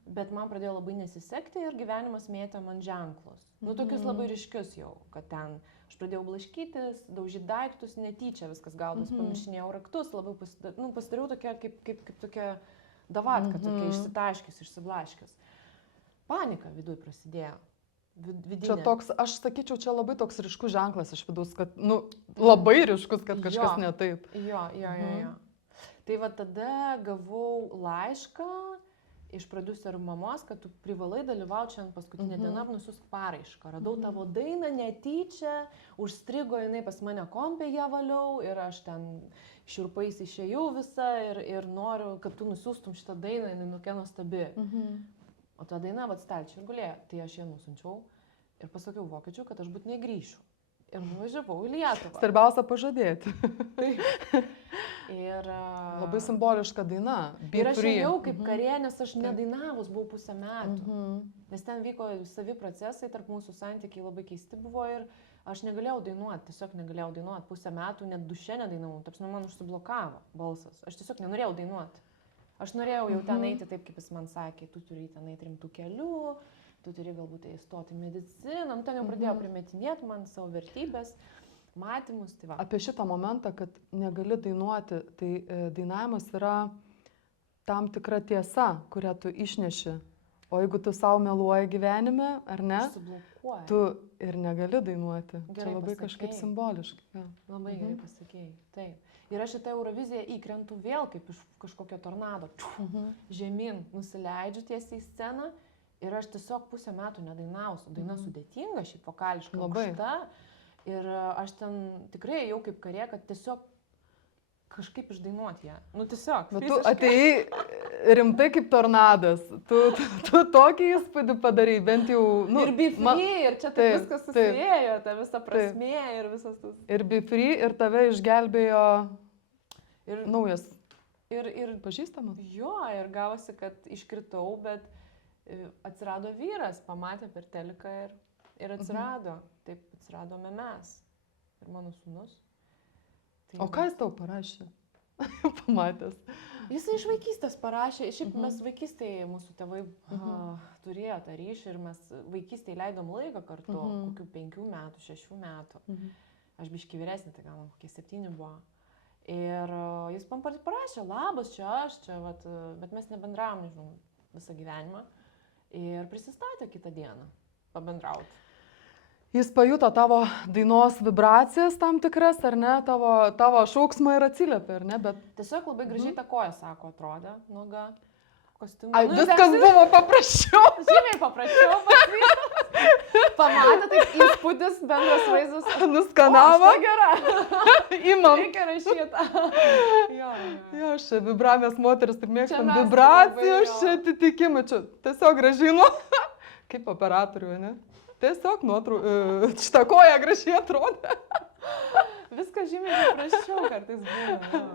bet man pradėjo labai nesisekti ir gyvenimas mėtė man ženklus. Tokius labai ryškius jau, kad ten aš pradėjau blaškytis, daužyti daiktus, netyčia viskas gaudos, pamiršinėjau raktus, labai pasidariau tokia kaip tokia davatka, tokia išsitaškius, išsiblaškius. Panika viduj prasidėjo. Vidinė. Čia toks, aš sakyčiau, čia labai toks ryškus ženklas iš vidaus, kad, labai ryškus, kad kažkas ne taip. Jo. Tai va tada gavau laišką iš prodiuserių mamos, kad tu privalai dalyvauti šiandien paskutinę dieną, nusiųsk paraišką. Radau tavo dainą netyčia, užstrigo jinai pas mane kompė, ją valiau ir aš ten šiurpais išėjau visą ir noriu, kad tu nusiųstum šitą dainą, jinai tokia nuostabi. O ta daina stalčiuje gulėjo, tai aš ją nusiunčiau ir pasakiau vokiečiu, kad aš būtinai grįšiu. Ir nuvažiavau į Lietuvą. Svarbiausia pažadėti. Ir labai simboliška daina. Ir aš ėjau kaip karė, nes aš nedainavus buvau pusę metų. Nes ten vyko savi procesai, tarp mūsų santykiai labai keisti buvo ir aš negalėjau dainuoti, tiesiog negalėjau dainuoti. Pusę metų net duše nedainavau, tarp man užsiblokavo balsas. Aš tiesiog nenorėjau dainuoti. Aš norėjau jau ten eiti taip, kaip jis man sakė, tu turi ten eiti rimtų kelių, tu turi galbūt įstoti į mediciną, ten jau pradėjo primetinėti man savo vertybės, matymus. Tai va. Apie šitą momentą, kad negali dainuoti, tai dainavimas yra tam tikra tiesa, kurią tu išneši. O jeigu tu savo meluoji gyvenime, ar ne, tu ir negali dainuoti. Gerai čia labai pasakei. Kažkaip simboliškai. Labai gerai pasakėjai, taip. Ir aš į tą Euroviziją įkrentu vėl kaip iš kažkokio tornado. Žemyn nusileidžiu tiesiai į sceną ir aš tiesiog pusę metų nedainausiu. Daina sudėtinga, šiaip vokališkai aukšta. Ir aš ten tikrai jau kaip karė, kad tiesiog kažkaip išdainuoti ją. Tiesiog. Bet tu atėjai rimtai kaip tornadas. Tu tokį įspūdį padarai, bent jau... ir Be Free, ir čia taip viskas susijėjo, ta visa prasmė ir visas tas... Ir Be Free, ir tave išgelbėjo... Ir, Naujas ir pažįstamas? jo, ir gavosi, kad iškritau, bet atsirado vyras, pamatė per teliką ir atsirado. Taip atsiradome mes. Ir mano sūnus. Tai O ką jis tau parašė? Pamatęs. Jis iš vaikystės parašė, šiaip mes vaikystėje, mūsų tėvai turėjo tą ryšį ir mes vaikystėje leidom laiką kartu, kokių 5 metų, 6 metų. Aš biški vyresnė, tai gal man kokie 7 buvo. Ir jis man parašė, labas, čia aš, čia, vat, bet mes nebendravom, nežinau, visą gyvenimą. Ir prisistatė kitą dieną pabendrauti. Jis pajuto tavo dainos vibracijas tam tikras, ar ne, tavo šauksmą ir atsiliepė, ar ne, bet... Tiesiog labai gražiai ta koja, sako, atrodė, nuoga, kostiumą. Ai, viskas buvo paprasčiau. Žymiai paprasčiau, pamatė, taip įspūdis, bendras vaizdas. Nuskanavo. O, gera. Imam. Reikia rašyti. Jo, čia vibravęs moteris, taip mėgstam Čia mes vibracijos, labai, čia atitikimai, čia tiesiog gražino. Kaip operatorių, ne? Tiesiog šitą koją gražiai atrodė. Viskas žymiai paprasčiau kartais būna.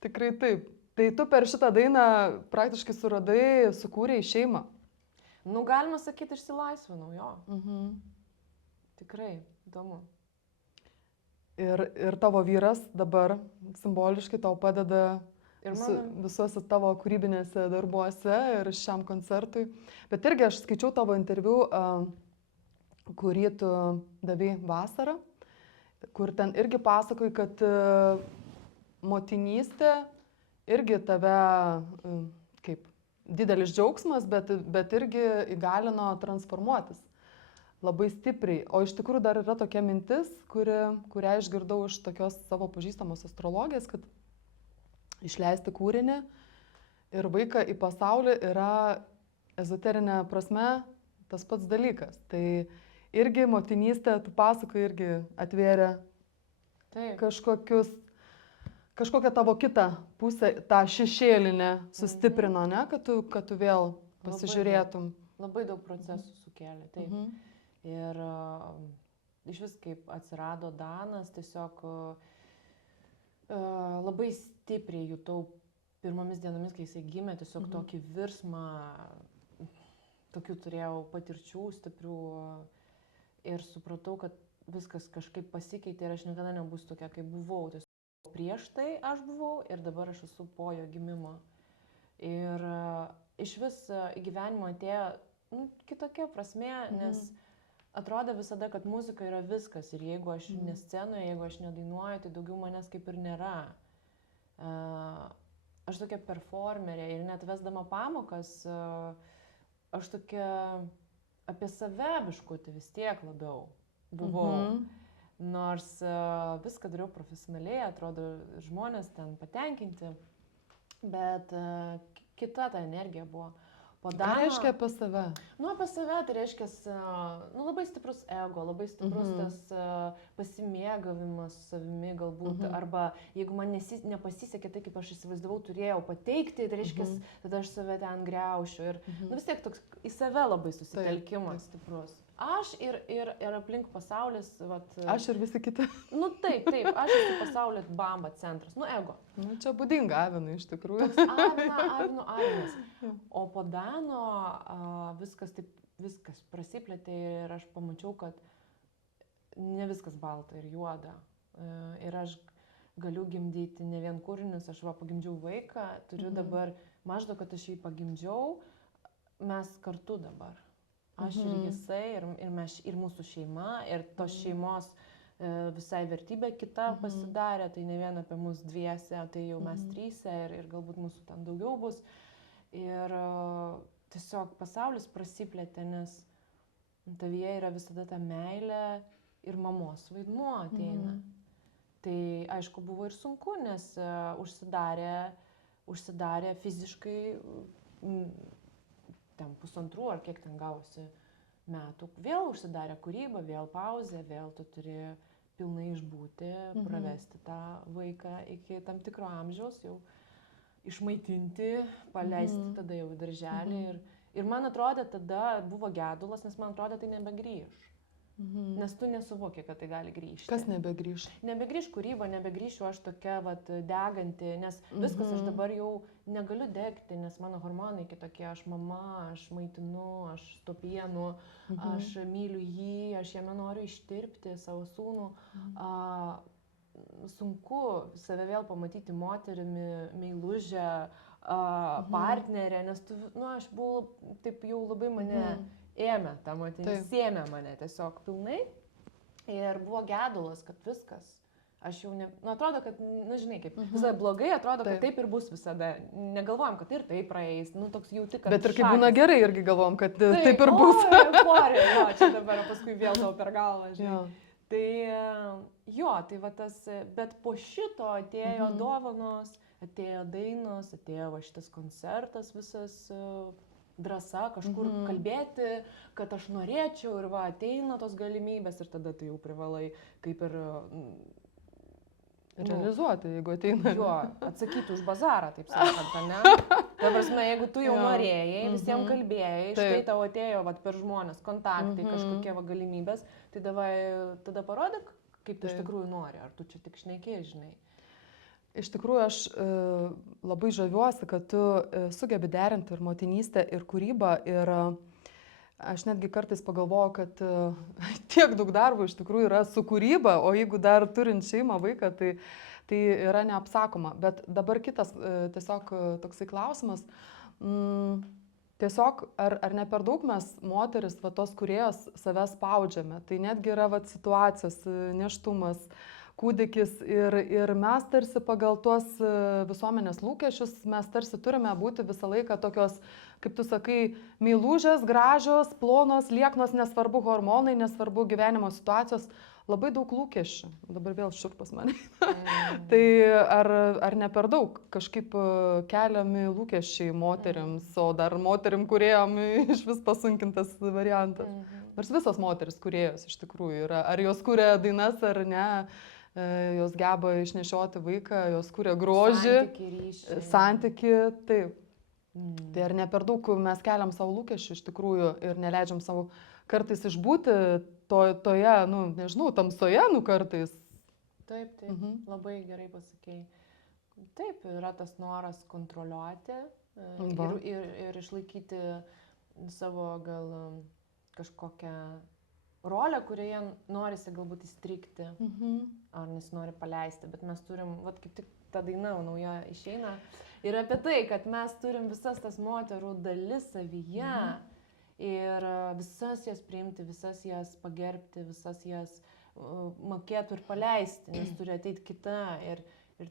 Tikrai taip. Tai tu per šitą dainą praktiškai suradai, sukūrei šeimą. Nu, galima sakyti, išsilaisvinau, jo. Tikrai, įdomu. Ir tavo vyras dabar simboliškai tau padeda visuose tavo kūrybinėse darbuose ir šiam koncertui. Bet irgi aš skaičiau tavo interviu, kurį tu davei vasarą, kur ten irgi pasakoji, kad motinystė irgi tave kaip didelis džiaugsmas, bet irgi įgalino transformuotis labai stipriai. O iš tikrųjų dar yra tokia mintis, kurią išgirdau iš tokios savo pažįstamos astrologės, kad išleisti kūrinį ir vaiką į pasaulį yra ezoterinė prasme tas pats dalykas. Tai irgi motinystė, tu pasakoji, irgi atvėrė kažkokią tavo kitą pusę, tą šešėlinę sustiprino, ne, kad tu vėl pasižiūrėtum. Labai daug procesų sukėlė, taip. Ir iš vis kaip atsirado Danas, tiesiog labai stipriai jutau pirmomis dienomis, kai jisai gimė, tiesiog tokį virsmą, tokių turėjau patirčių stiprių ir supratau, kad viskas kažkaip pasikeitė ir aš niekada nebūsiu tokia, kaip buvau. Tiesiog prieš tai aš buvau ir dabar aš esu po jo gimimo. Ir iš vis į gyvenimą atėjo kitokia prasmė, nes atrodė visada, kad muzika yra viskas ir jeigu aš ne scenoje, jeigu aš nedainuoju, tai daugiau manęs kaip ir nėra. Aš tokia performerė ir net vesdama pamokas, aš tokia apie save biškutį vis tiek labiau buvau. Nors viską dariau profesionaliai, atrodo, žmonės ten patenkinti, bet kita ta energija buvo. Ką reiškia apie save? Nu, apie save tai reiškia labai stiprus ego, labai stiprus tas pasimėgavimas savimi galbūt, arba jeigu man nepasisekė tai, kaip aš įsivaizdavau, turėjau pateikti, tai reiškia, tada aš save ten griaušiu ir vis tiek toks į save labai susitelkimas stiprus. Aš ir aplink pasaulis, vat... Aš ir visi kiti. Nu taip, aš esu pasaulio bamba centras, ego. Nu, čia būdinga Avinui iš tikrųjų. Avinas. O po Dano viskas prasiplėtė ir aš pamačiau, kad ne viskas balta ir juoda. Ir aš galiu gimdyti ne vien kūrinius, aš pagimdžiau vaiką, turiu dabar, maždaug, kad aš jį pagimdžiau, mes kartu dabar. Aš ir jisai, ir mūsų šeima, ir tos šeimos visai vertybė kita pasidarė, tai ne vien apie mus dviese, tai jau mes tryse ir galbūt mūsų ten daugiau bus. Ir tiesiog pasaulis prasiplėtė, nes tavyje yra visada ta meilė ir mamos vaidmuo ateina. Tai aišku buvo ir sunku, nes užsidarė fiziškai ten 1,5 ar kiek ten gavosi metų. Vėl užsidarė kūryba, vėl pauzė, vėl tu turi pilnai išbūti, pravesti tą vaiką iki tam tikro amžiaus, jau išmaitinti, paleisti tada jau į darželį. Ir man atrodė, tada buvo gedulas, nes man atrodė, tai nebegrįž. Nes tu nesuvoki, kad tai gali grįžti. Kas nebegrįš? Nebegrįž kūryba, nebegrįšiu aš tokia deganti, nes viskas aš dabar jau negaliu degti, nes mano hormonai kitokie, aš mama, aš maitinu, aš stopienu, aš myliu jį, aš jame noriu ištirpti savo sūnų. Sunku save vėl pamatyti moterimi, meilužę, partnerę, nes aš buvau taip jau labai mane ėmė tą motinį, sėmė mane tiesiog pilnai ir buvo gedulas, kad viskas. Aš jau atrodo, kad, žinai, kaip visada blogai, atrodo, kad taip ir bus visada. Negalvojam, kad ir taip praeis, toks jauti, kad... Bet ir kaip būna gerai, irgi galvojam, kad taip ir bus. Čia dabar paskui vėl tau per galvą, žinai. Tai tai va tas, bet po šito atėjo dovanos, atėjo dainos, atėjo va šitas koncertas visas... drąsa kažkur kalbėti, kad aš norėčiau ir ateina tos galimybės ir tada tu jau privalai kaip ir... realizuoti, jeigu ateina. Atsakyti už bazarą, taip sakant, ne? Ta prasme, jeigu tu jau norėjai, visiems kalbėjai, štai tau atėjo per žmonės, kontaktai, kažkokie galimybės, tai tada parodyk, kaip tu iš tikrųjų nori, ar tu čia tik šnekėjai, žinai. Iš tikrųjų, aš labai žaviuosi, kad tu sugebi derinti ir motinystę, ir kūrybą. Ir aš netgi kartais pagalvoju, kad tiek daug darbo iš tikrųjų yra su kūryba, o jeigu dar turint šeimą, vaiką, tai yra neapsakoma. Bet dabar kitas tiesiog toksai klausimas. Tiesiog, ar ne per daug mes moteris, tos kūrėjos, save spaudžiame. Tai netgi yra situacijos, nėštumas, kūdikis ir mes tarsi pagal tuos visuomenės lūkesčius, mes tarsi turime būti visą laiką tokios, kaip tu sakai, meilužės, gražios, plonos, lieknos, nesvarbu hormonai, nesvarbu gyvenimo situacijos, labai daug lūkesčių. Dabar vėl šiurpas mane. Tai ar ne per daug kažkaip keliami lūkesčiai moteriams, o dar moterim kūrėjom iš vis pasunkintas variantas. Nors visos moteris kūrėjos iš tikrųjų yra. Ar jos kūrė dainas ar ne, jos geba išnešioti vaiką, jos kūrė grožį, santyki, taip. Tai ar ne per daug mes keliam savo lūkesčių iš tikrųjų ir neleidžiam savo kartais išbūti toje, nežinau, tamsoje, kartais. Taip, labai gerai pasakei. Taip, yra tas noras kontroliuoti ir išlaikyti savo gal kažkokią rolę, kurioje norisi galbūt įstrigti, ar nesinori paleisti, bet mes turim, kaip tik ta daina nauja išeina, ir apie tai, kad mes turim visas tas moterų dalis savyje ir visas jas priimti, visas jas pagerbti, visas jas mokėtų ir paleisti, nes turi ateiti kita ir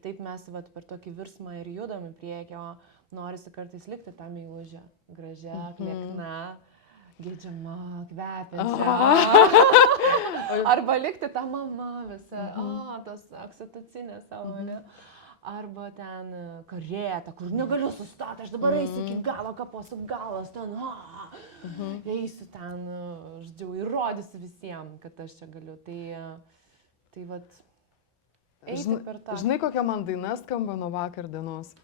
taip mes per tokį virsmą ir judam į priekį, o norisi kartais likti tą meilužę, gražią, liekna, geidžiama, kvepiančia. Arba likti tą mamą visą, tos oksitocinę savo, ne? Arba ten karėta, kur negaliu sustoti, aš dabar eisiu iki galo, kaposiu galas, ten, eisiu ten, žodžiu, įrodysiu visiems, kad aš čia galiu. Tai vat, eiti per tą. Žinai, kokia man daina skamba nuo vakar dienos?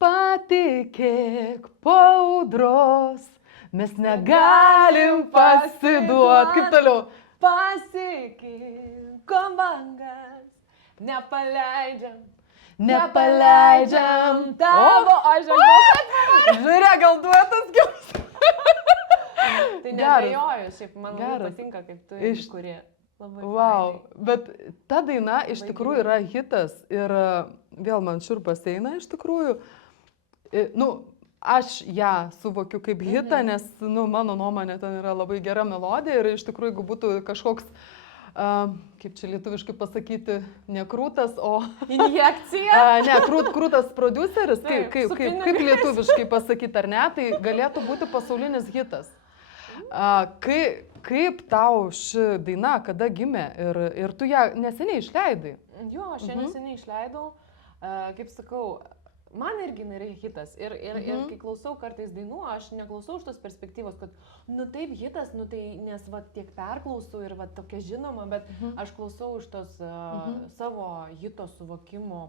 Patikėk po audros, mes negalim pasiduot. Kaip toliau? Pasikinko bangas, nepaleidžiam tavo. Žiūrėk, gal duetas gimst. Tai nebejoju, šiaip man labai patinka, kaip tu kuri. Wow, bet ta daina iš tikrųjų yra hitas ir vėl man šiurpas eina iš tikrųjų. Aš ją suvokiu kaip hitą, nes, mano nuomonė, ten yra labai gera melodija ir iš tikrųjų, jeigu būtų kažkoks, kaip čia lietuviškai pasakyti, ne krūtas, o... Injekcija? Ne, krūtas produceris, kaip lietuviškai pasakyti, ar ne, tai galėtų būti pasaulinis hitas. Kaip tau ši daina, kada gimė ir tu ją neseniai išleidai? Jo, aš ją neseniai išleidau, kaip sakau, man irgi yra hitas ir kai klausau kartais dainų, aš neklausau iš tos perspektyvos, kad, taip hitas, tai nes tiek perklausau ir tokia žinoma, bet aš klausau iš tos savo hito suvokimo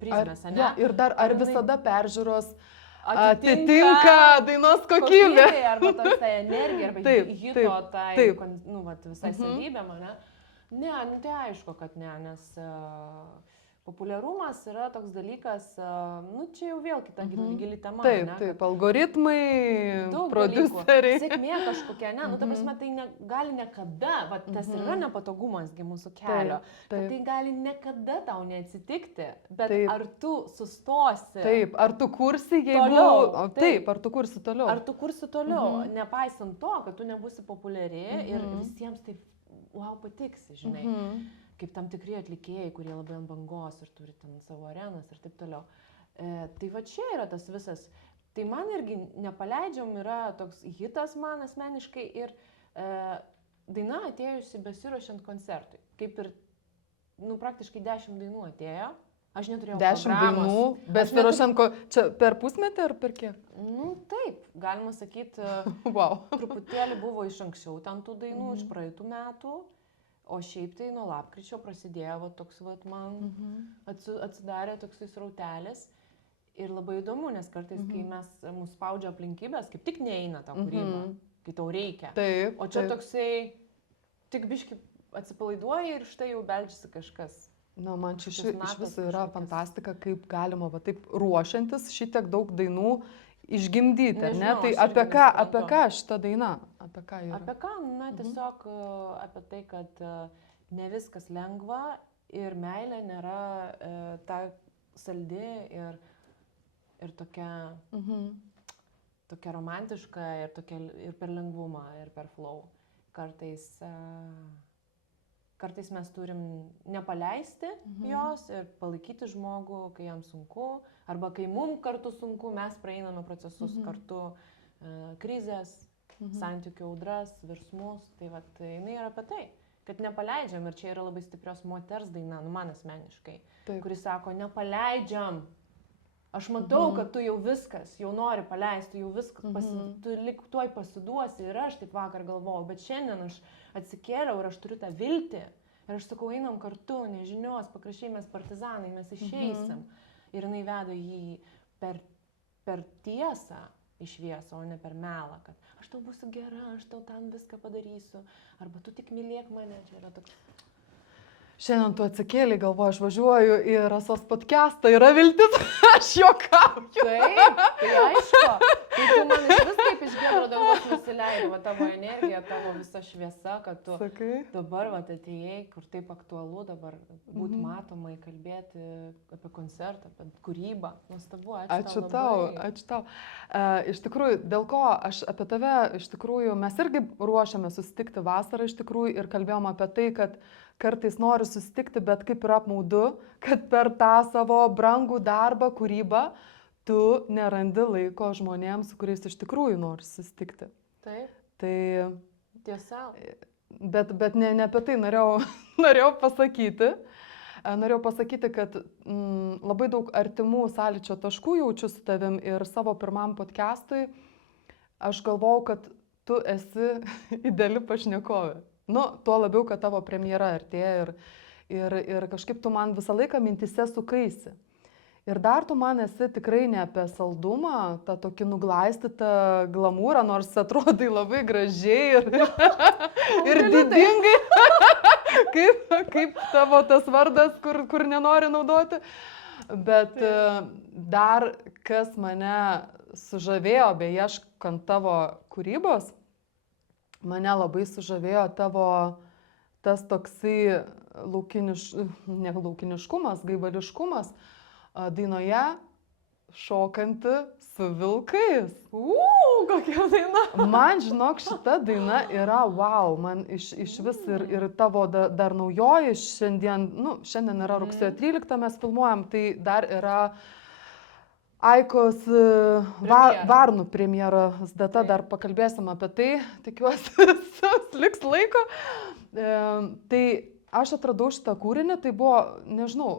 prizmės, ne? Ir dar, ar visada peržiūros atitinka dainos kokybė. Arba ta energija, arba hito, nu, visai savybė mane. Ne, nu, tai aišku, kad ne, nes populiarumas yra toks dalykas, nu, čia jau vėl kita gili tema. Taip, algoritmai, prodiuseriai. Sėkmė kažkokia, ne, nu, ta prasme, tai gali niekada, tas yra nepatogumas mūsų kelio, kad tai gali niekada tau neatsitikti, bet ar tu sustosi? Taip, ar tu kursi, jeigu... Toliau. Taip, ar tu kursi toliau? Ar tu kursi toliau, nepaisant to, kad tu nebūsi populiari ir visiems taip, wow, patiksi, žinai. Kaip tam tikri atlikėjai, kurie labai ant bangos ir turi ten savo arenas ir taip toliau. Tai va čia yra tas visas. Tai man irgi nepaleidžiam yra toks hitas man asmeniškai ir daina atėjusi besiruošiant koncertui. Kaip ir, nu, praktiškai 10 dainų atėjo. Aš neturėjau 10 dainų, besiruošiant čia per pusmetį ar per kiek? Nu, taip, galima sakyti, wow. Truputėlį buvo iš anksčiau ten tų dainų, iš praeitų metų. O šiaip tai nuo lapkričio prasidėjo toks, man atsidarė toks srautelis ir labai įdomu, nes kartais, kai mus spaudžia aplinkybės, kaip tik neeina ta kūryba, kai tau reikia. Taip, o čia toksai, tik biški atsipalaiduoja ir štai jau beldžiasi kažkas. Na, man čia iš viso yra fantastika, kaip galima, va taip ruošiantis šitiek daug dainų išgimdyti, ar ne? Tai apie ką šita daina? Apie ką yra? Apie ką? Na, tiesiog apie tai, kad ne viskas lengva ir meilė nėra ta saldi ir tokia, tokia romantiška ir per lengvumą, ir per flow. Kartais mes turim nepaleisti jos ir palaikyti žmogų, kai jam sunku, arba kai mums kartu sunku, mes praeiname procesus kartu, krizės, santykių audras, virsmus, tai va, jinai yra apie tai, kad nepaleidžiam ir čia yra labai stiprios moters daina, nu man asmeniškai, kuris sako, nepaleidžiam, aš matau, kad tu jau viskas, jau nori paleisti, jau viskas, tu lik tuoj pasiduosi ir aš taip vakar galvojau, bet šiandien aš atsikėliau ir aš turiu tą viltį ir aš sakau, einam kartu, nežinios, pakraščiai mes partizanai, mes išeisim ir jinai veda jį per tiesą į šviesą, o ne per melą, kad aš tau būsiu gera, aš tau ten viską padarysiu, arba tu tik mylėk mane, čia yra toks. Šiandien tu atsikėlė, galvoju, aš važiuoju į Rasos podcastą, yra viltis, aš juokauju. Taip, tai aišku, tai tu man iš vis kaip iš giedro dangos nusileidai, va tavo energija, tavo visa šviesa, kad tu dabar va atėjai, kur taip aktualu dabar būti matomai, kalbėti apie koncertą, apie kūrybą. Nuostabu, ačiū tau. Iš tikrųjų, dėl ko aš apie tave, iš tikrųjų, mes irgi ruošiame susitikti vasarą iš tikrųjų ir kalbėjom apie tai, kad kartais nori susitikti, bet kaip yra apmaudu, kad per tą savo brangų darbą, kūrybą, tu nerandi laiko žmonėms, su kuriais iš tikrųjų nori susitikti. Taip. Tai... Tiesa. Bet ne apie tai norėjau pasakyti. Norėjau pasakyti, kad labai daug artimų sąlyčio taškų jaučiu su tavim ir savo pirmam podcastui. Aš galvau, kad tu esi ideali pašnekovė. Nu, tuo labiau, kad tavo premjera artėja ir kažkaip tu man visą laiką mintise sukaisi. Ir dar tu man esi tikrai ne apie saldumą, tą tokį nuglaistytą glamūrą, nors atrodai labai gražiai ir didingai, kaip tavo tas vardas, kur nenori naudoti. Bet dar kas mane sužavėjo, beieškant tavo kūrybos, mane labai sužavėjo tavo tas toksai laukiniškumas, gaivališkumas dainoje šokanti su vilkais. Kokia daina. Man, žinok, šita daina yra wow, man iš vis ir tavo dar naujoji šiandien yra rugsėjo 13, mes filmuojam, tai dar yra Aikos Varnų premjeros data, dar pakalbėsim apie tai, tikiuosi, liks laiko. Tai aš atradau šitą kūrinį, tai buvo, nežinau,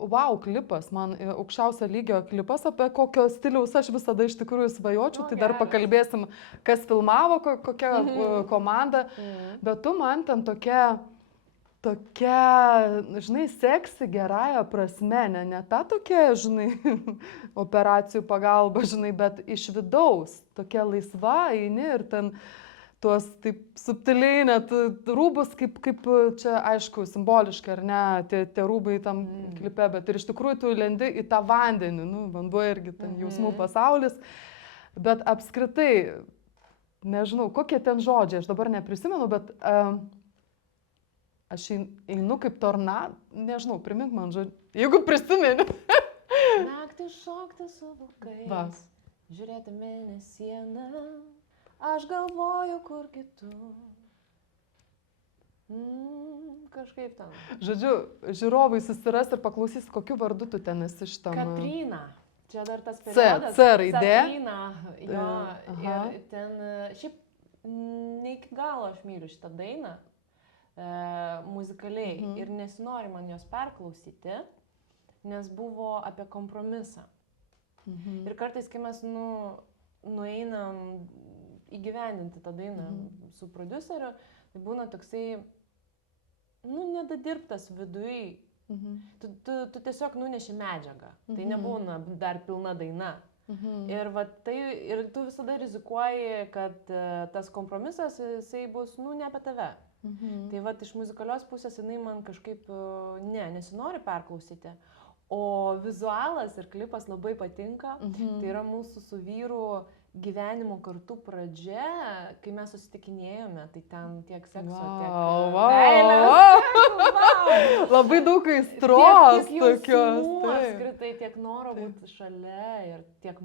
wow, klipas, man aukščiausio lygio klipas, apie kokio stiliaus aš visada iš tikrųjų svajočiau, tai dar pakalbėsim, kas filmavo, kokia komanda, bet tu man ten tokia tokia, žinai, seksi gerąją prasme, ne ta tokia, žinai, operacijų pagalba, žinai, bet iš vidaus, tokia laisva, eini ir ten tuos taip subtiliai net rūbus, kaip čia, aišku, simboliškai, ar ne, tie rūbai tam klipe, bet ir iš tikrųjų tu lendi į tą vandenį, nu, vanduo irgi ten jausmų pasaulis, bet apskritai, nežinau, kokie ten žodžiai, aš dabar neprisimenu, bet aš einu kaip tornado, nežinau, primink man žodžiu, jeigu prisimeni. Naktį šokti su vilkais, žiūrėti mėnesieną. Aš galvoju, kur kitur. Kažkaip ten. Žodžiu, žiūrovai susiras ir paklausys, kokiu vardu tu ten esi šitam. Katrina. Čia dar tas periodas. C raidė. Katrina. Jo. Ir ten, šiaip, ne iki galo aš myliu šitą dainą muzikaliai. Ir nesinori man jos perklausyti, nes buvo apie kompromisą. Ir kartais, kai mes nueinam įgyvendinti tą dainą su prodiuseriu, tai būna toksai, nedadirbtas viduj. Tu tiesiog nuneši medžiagą. Tai nebūna dar pilna daina. Ir tu visada rizikuoji, kad tas kompromisas, jisai bus, ne apie tave. Tai iš muzikalios pusės jinai man kažkaip, nesinori perklausyti. O vizualas ir klipas labai patinka. Tai yra mūsų su vyru gyvenimo kartu pradžia, kai mes susitikinėjome, tai ten tiek sekso, tiek meilės. Labai daug aistros tokios. Apskritai, tiek noro būti šalia ir tiek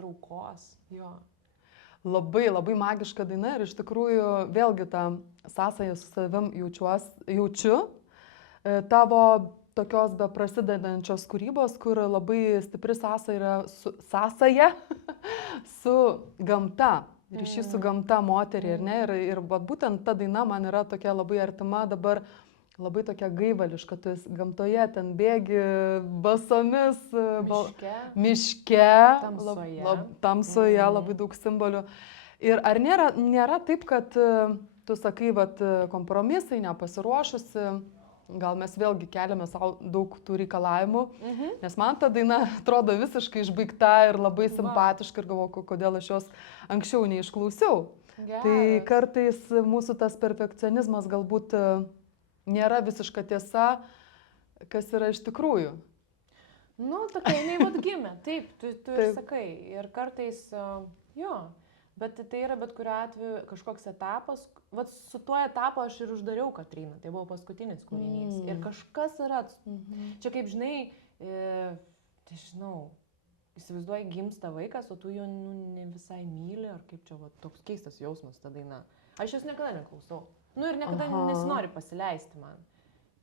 traukos. Jo. Labai, labai magiška daina ir iš tikrųjų vėlgi tą sąsają su savim jaučiu. Tavo tokios beprasidedančios kūrybos, kur labai stipri sąsaja su gamta, ryšys su gamta moterį, ar ne? Ir būtent ta daina man yra tokia labai artima dabar, labai tokia gaivališka, tu esi gamtoje, ten bėgi basomis, miške, tamsoje, labai daug simbolių. Ir ar nėra taip, kad tu sakai, kompromisai, nepasiruošusi, gal mes vėlgi keliame savo daug tų reikalavimų, nes man ta daina atrodo visiškai išbaigta ir labai simpatiška ir galvoju, kodėl aš jos anksčiau neišklausiau. Geras. Tai kartais mūsų tas perfekcionizmas galbūt nėra visiška tiesa, kas yra iš tikrųjų. Tokia jinai gimė, taip, tu ir sakai. Ir kartais, bet tai yra bet kuriuo atveju kažkoks etapas. Su tuo etapu aš ir uždariau Katriną, tai buvo paskutinis kūrinys. Ir kažkas yra, čia kaip žinai, tai žinau, įsivaizduoji, gimsta vaikas, o tu jo ne visai myli, ar kaip čia toks keistas jausmas ta daina. Aš jos niekada neklausau. Ir niekada nesinori pasileisti man.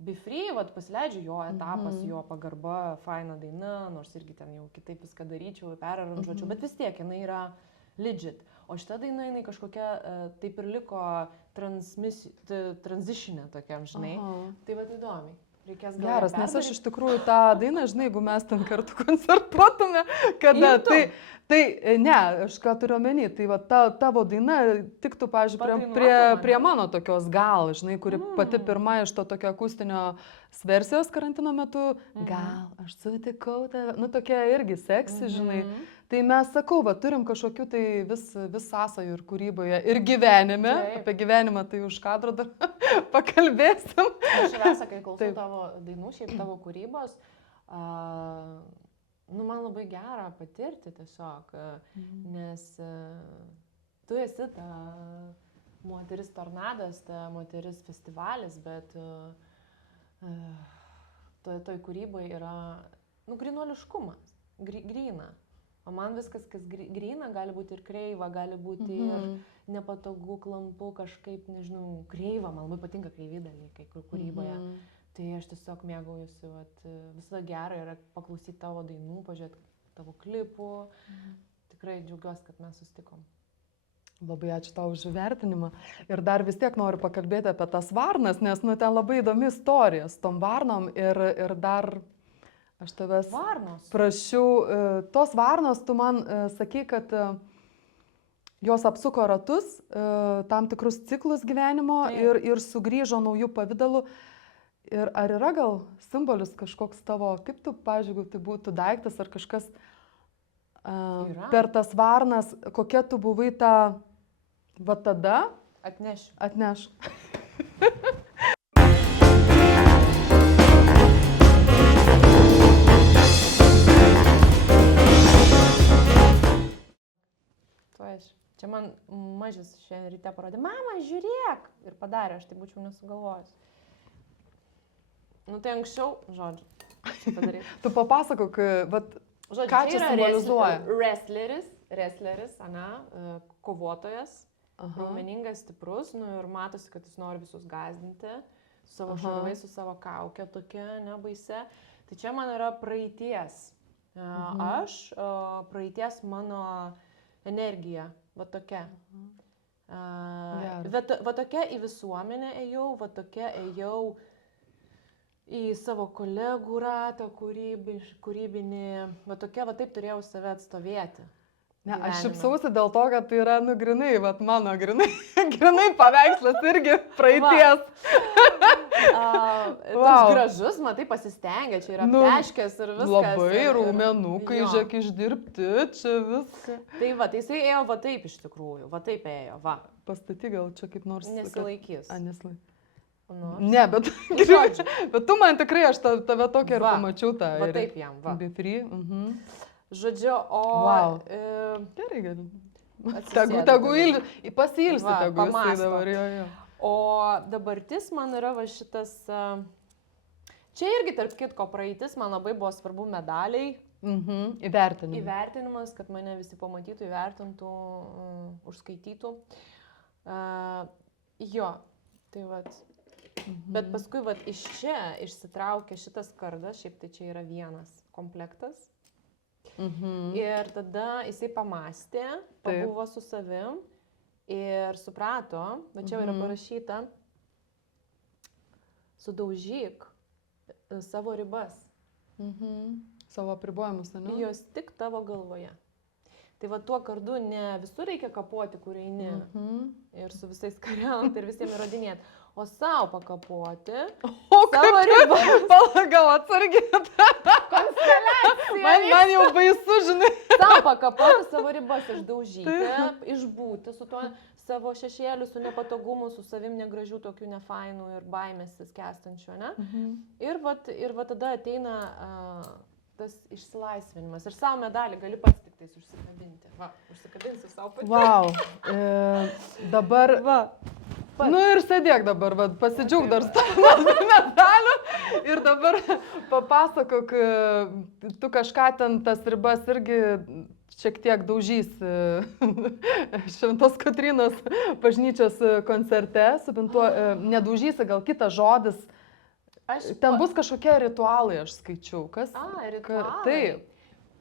Be Free, pasileidžiu jo etapas, jo pagarba, faina daina, nors irgi ten jau kitaip viską daryčiau, peraranžuočiau, bet vis tiek jinai yra legit. O šita daina, jinai kažkokia taip ir liko transitionė tokiam, žinai. Tai įdomiai. Reikės gal. Geras, nes aš iš tikrųjų tą dainą, žinai, jeigu mes ten kartu koncertuotume, kada ne, aš ką turiu omeny, tai tavo daina tiktų, pavyzdžiui, prie mano tokios gal, žinai, kuri pati pirma iš to tokio akustinio versijos karantino metu, gal aš sutikau tave, tokia irgi seksi, žinai. Tai mes, sakau, turim kažkokių tai vis sąsajų ir kūryboje, ir gyvenime, apie gyvenimą tai už kadro dar pakalbėsim. Aš Rasa, kai klausau tavo dainų, šiaip tavo kūrybos, man labai gera patirti tiesiog, nes tu esi ta moteris tornadas, ta moteris festivalis, bet toj kūryboje yra, grynuoliškumas, gryna. O man viskas, kas gryna, gali būti ir kreiva, gali būti ir nepatogu, klampu, kažkaip, nežinau, kreiva, man labai patinka kreivi dalykai kūryboje. Tai aš tiesiog mėgaujuosi, visada gera yra paklausyti tavo dainų, pažiūrėti tavo klipų. Tikrai džiaugiuosi, kad mes susitikom. Labai ačiū tau už vertinimą. Ir dar vis tiek noriu pakalbėti apie tas varnas, nes ten labai įdomi istorija su tom varnom ir dar... Aš tavęs prašiau, tos varnos, tu man sakai, kad jos apsuko ratus, tam tikrus ciklus gyvenimo ir sugrįžo naujų pavydalų. Ir ar yra gal simbolis kažkoks tavo, kaip tu, pavyzdžiui, tai būtų daiktas ar kažkas per tas varnas, kokia tu buvai ta, va tada? Atneš. Čia man mažis šiandien ryte parodė, mama, žiūrėk! Ir padarė, aš tai būčiau nesugalvojęs. Nu tai anksčiau, žodžiu, padaryti. Tu papasakok, žodžiu, ką čia simbolizuoja? Wrestleris, kovotojas, raumeningas, stiprus, nu ir matosi, kad jis nori visus gąsdinti, su savo šarvais, su savo kaukė tokia, nebaise. Tai čia man yra praeities. Aš, praeities mano energija, va tokia. Va tokia į visuomenę ėjau, va tokia ėjau į savo kolegų ratą, kūrybinį, va tokia, va taip turėjau save atstovėti. Ne, aš šipsausi dėl to, kad tai yra, nu, grinai, va mano grinai paveikslas irgi praeities. Toks gražus, matai, pasistengia, čia yra peškės ir viskas. Labai raumenukai, žiūrėk, išdirbti, čia viską. Tai va, tai jisai ėjo va taip iš tikrųjų, va taip ėjo, va. Pastatyk gal čia kaip nors. Nesilaikys. Nesilaikys. Ne, bet tu man tikrai, aš tave tokia ir pamačiau tą. Va taip jam, va. Be free. Žodžiu, o... Wow. Gerai. Tegu pasilsi, tegu jisai dabar jo. O dabartis man yra va šitas... Čia irgi, tarp kitko, praeitis man labai buvo svarbu medaliai. Įvertinimas, kad mane visi pamatytų, įvertintų, užskaitytų. Jo, tai va. Bet paskui vat, iš čia išsitraukė šitas kardas, šiaip tai čia yra vienas komplektas. Ir tada jisai pamastė, pabuvo su savim ir suprato, va čia yra parašyta, sudaužyk savo ribas. Savo apribojimus, ne? Jos tik tavo galvoje. Tai va tuo kardu ne visur reikia kapoti, kur eini ir su visais kariaujant ir visiems įrodinėti. O savo pakapoti. Savo ribas. Gal atsargiai. Konsteliacija. Man jau baisu, žinai. Savo pakapoti, savo ribas išdaužyti, išbūti su tuo savo šešėliu, su nepatogumu, su savim negražių, tokių nefainų ir baimės skęstančių, ne? Ir va tada ateina tas išsilaisvinimas. Ir savo medalį gali pats tik tais užsikabinti. Va, užsikabinsi savo pati. Wow. Dabar... Nu ir sėdėk dabar, pasidžiaug dar savo medalių ir dabar papasakok, tu kažką ten tas ribas irgi šiek tiek daužys Šventos Kotrynos bažnyčios koncerte, nedaužysi, gal kitas žodis, ten bus kažkokie ritualai, aš skaičiau, kas? Ritualai. Taip.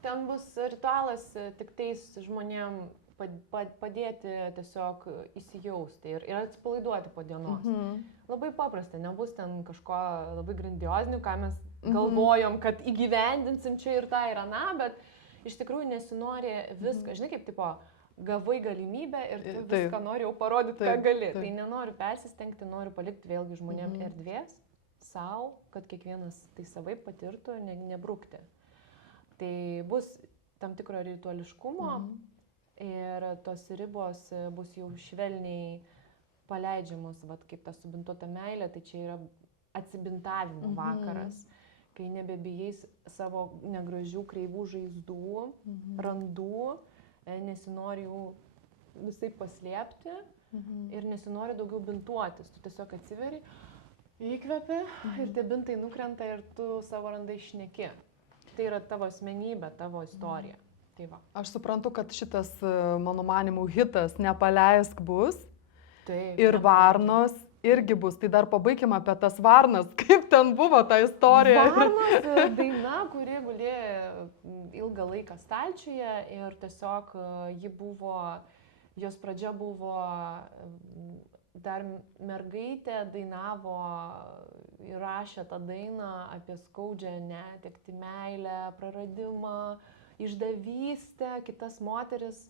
Ten bus ritualas tik tais žmonėm padėti tiesiog įsijausti ir atsipalaiduoti po dienos. Labai paprasta, nebus ten kažko labai grandiozinių, ką mes galvojom, kad įgyvendinsim čia ir tą ir aną, bet iš tikrųjų nesinori viską. Žinai, kaip tipo, gavai galimybę ir tu viską nori jau parodyti, ką gali. Tai nenoriu persistengti, noriu palikti vėlgi žmonėm erdvės, savo, kad kiekvienas tai savaip patirtų, nebrukti. Tai bus tam tikro rituališkumo. Ir tos ribos bus jau švelniai paleidžiamos, vat, kaip ta subintuota meilė, tai čia yra atsibintavimo vakaras, kai nebebijai savo negražių kreivų žaizdų, randų, nesinori jų visai paslėpti ir nesinori daugiau bintuotis. Tu tiesiog atsiveri, įkvepi ir tie bintai nukrenta ir tu savo randai šneki. Tai yra tavo asmenybė, tavo istorija. Tai va. Aš suprantu, kad šitas, mano manimų, hitas Nepaleisk bus. Taip, ir Varnos irgi bus. Tai dar pabaigime apie tas Varnas. Kaip ten buvo ta istorija? Varnos daina, kuri gulėjo ilgą laiką stalčiuje ir tiesiog jos pradžia buvo, dar mergaitė dainavo, įrašė tą dainą apie skaudžią netektį, meilę, praradimą, išdavystę, kitas moteris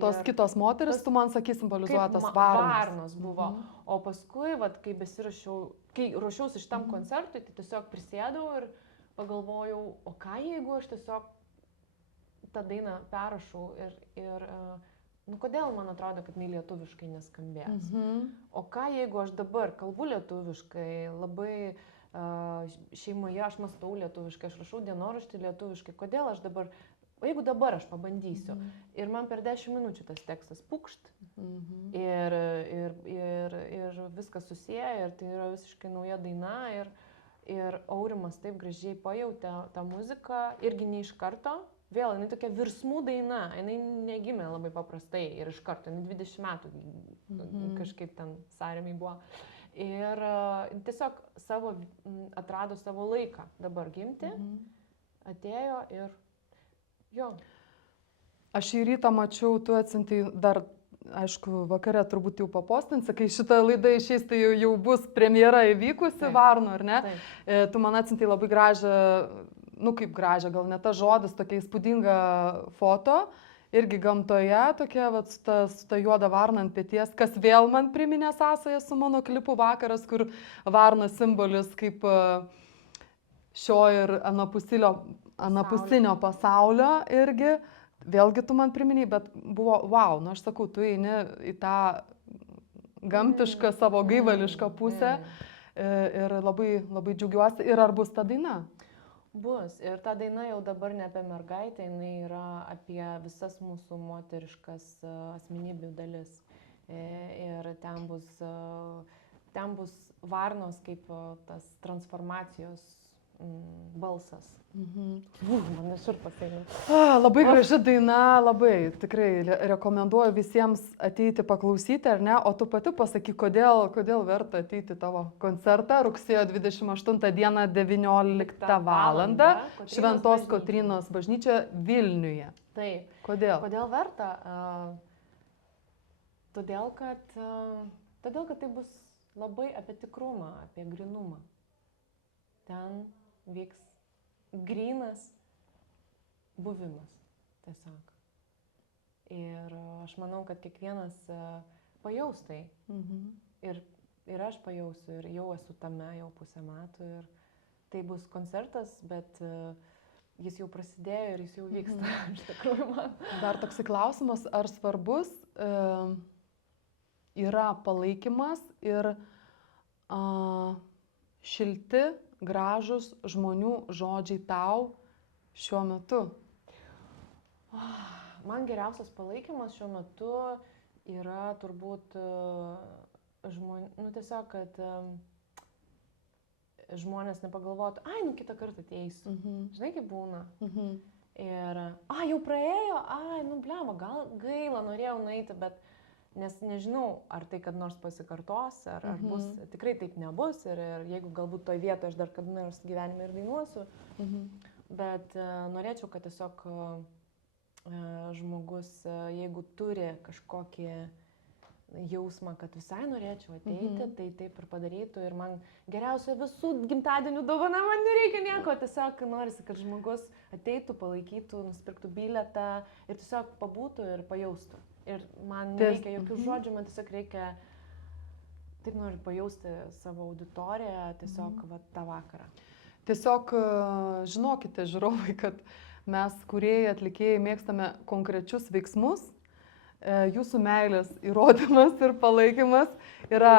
Tos kitos moteris, tu man sakai, simbolizuoja tas varnos. Varnos buvo. O paskui, vat, kai ruošiausi šitam koncertui, tai tiesiog prisėdau ir pagalvojau, o ką jeigu aš tiesiog tą dainą perrašau ir kodėl man atrodo, kad jinai lietuviškai neskambės. O ką jeigu aš dabar kalbu lietuviškai, labai šeimoje aš mąstau lietuviškai, aš rašau dienoraštį lietuviškai, kodėl aš dabar, o jeigu dabar aš pabandysiu ir man per 10 minučių tas tekstas pukšt ir viskas susieja ir tai yra visiškai nauja daina ir Aurimas taip gražiai pajautė tą muziką, irgi ne iš karto. Vėl, jinai tokia virsmų daina, jinai negimė labai paprastai ir iš karto, jinai 20 metų kažkaip ten sąrėmiai buvo. Ir tiesiog atrado savo laiką dabar gimti, atėjo ir jo. Aš į rytą mačiau, tu atsiuntai dar, aišku, vakare turbūt jau papostinsi, kai šitą laidą išeis, tai jau bus premjera įvykusi Varnų, ar ne? Taip. Tu man atsiuntai labai gražią, kaip gražią, gal ne ta žodis, tokia įspūdinga foto, irgi gamtoje, tokia vat, su ta juoda varna ant peties, kas vėl man priminė sąsają su mano klipu Vakaras, kur varnos simbolis kaip šio ir anapusinio pasaulio irgi, vėlgi tu man priminiai, bet buvo wow, aš sakau, tu eini į tą gamtišką savo gaivališką pusę ir labai, labai džiaugiuosi. Ir ar bus ta daina? Bus. Ir ta daina jau dabar ne apie mergaitę, jinai yra apie visas mūsų moteriškas asmenybių dalis. Ir ten bus varnos kaip tas transformacijos balsas. Man neširpas eina. Labai graži daina, labai tikrai rekomenduoju visiems ateiti paklausyti, ar ne? O tu pati pasakyk, kodėl verta ateiti tavo koncertą rugsėjo 28 dieną 19 valandą Šventos Kotrynos bažnyčioje Vilniuje. Taip. Kodėl? Kodėl verta? Todėl, kad tai bus labai apie tikrumą, apie grynumą. Ten vyks grynas buvimas tiesiog. Ir aš manau, kad kiekvienas pajaus tai. Ir aš pajausiu, ir jau esu tame jau pusę metų. Ir tai bus koncertas, bet jis jau prasidėjo ir jis jau vyksta. Iš tikrųjų man. Dar toksai klausimas, ar svarbus yra palaikymas ir šilti, gražus žmonių žodžiai tau šiuo metu? Man geriausias palaikymas šiuo metu yra turbūt tiesiog, kad žmonės nepagalvotų, kitą kartą ateisiu. Žinai, kaip būna. Ir, jau praėjo, blema, gal gaila, norėjau nueiti, bet nes nežinau, ar tai kad nors pasikartos, ar bus, tikrai taip nebus ir jeigu galbūt toj vietoje aš dar kada nors gyvenime ir dainuosiu, bet norėčiau, kad tiesiog žmogus, jeigu turi kažkokį jausmą, kad visai norėčiau ateiti, tai taip ir padarytų ir man geriausia visų gimtadienių dovana, man nereikia nieko, tiesiog norisi, kad žmogus ateitų, palaikytų, nusipirktų bilietą ir tiesiog pabūtų ir pajaustų. Ir man nereikia jokių žodžių, man tiesiog reikia, taip noriu pajausti savo auditoriją, tiesiog tą vakarą. Tiesiog žinokite, žiūrovai, kad mes, kūrėjai, atlikėjai, mėgstame konkrečius veiksmus. Jūsų meilės įrodymas ir palaikymas yra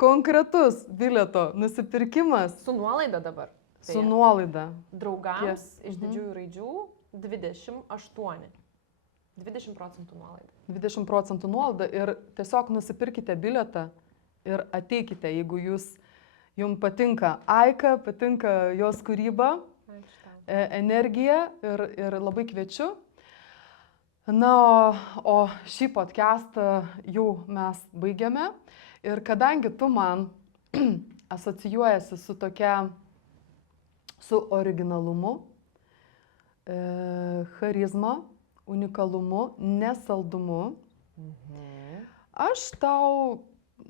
konkretus bilieto nusipirkimas. Su nuolaida dabar. Su nuolaida. Draugams iš didžiųjų raidžių 28. 20% nuolaida. 20% nuolaida ir tiesiog nusipirkite bilietą ir ateikite, jeigu jums patinka Aika, patinka jos kūryba, energija ir labai kviečiu. Na, o šį podcastą jau mes baigiame ir kadangi tu man asocijuojasi su originalumu, charizma, unikalumu, nesaldumu, aš tau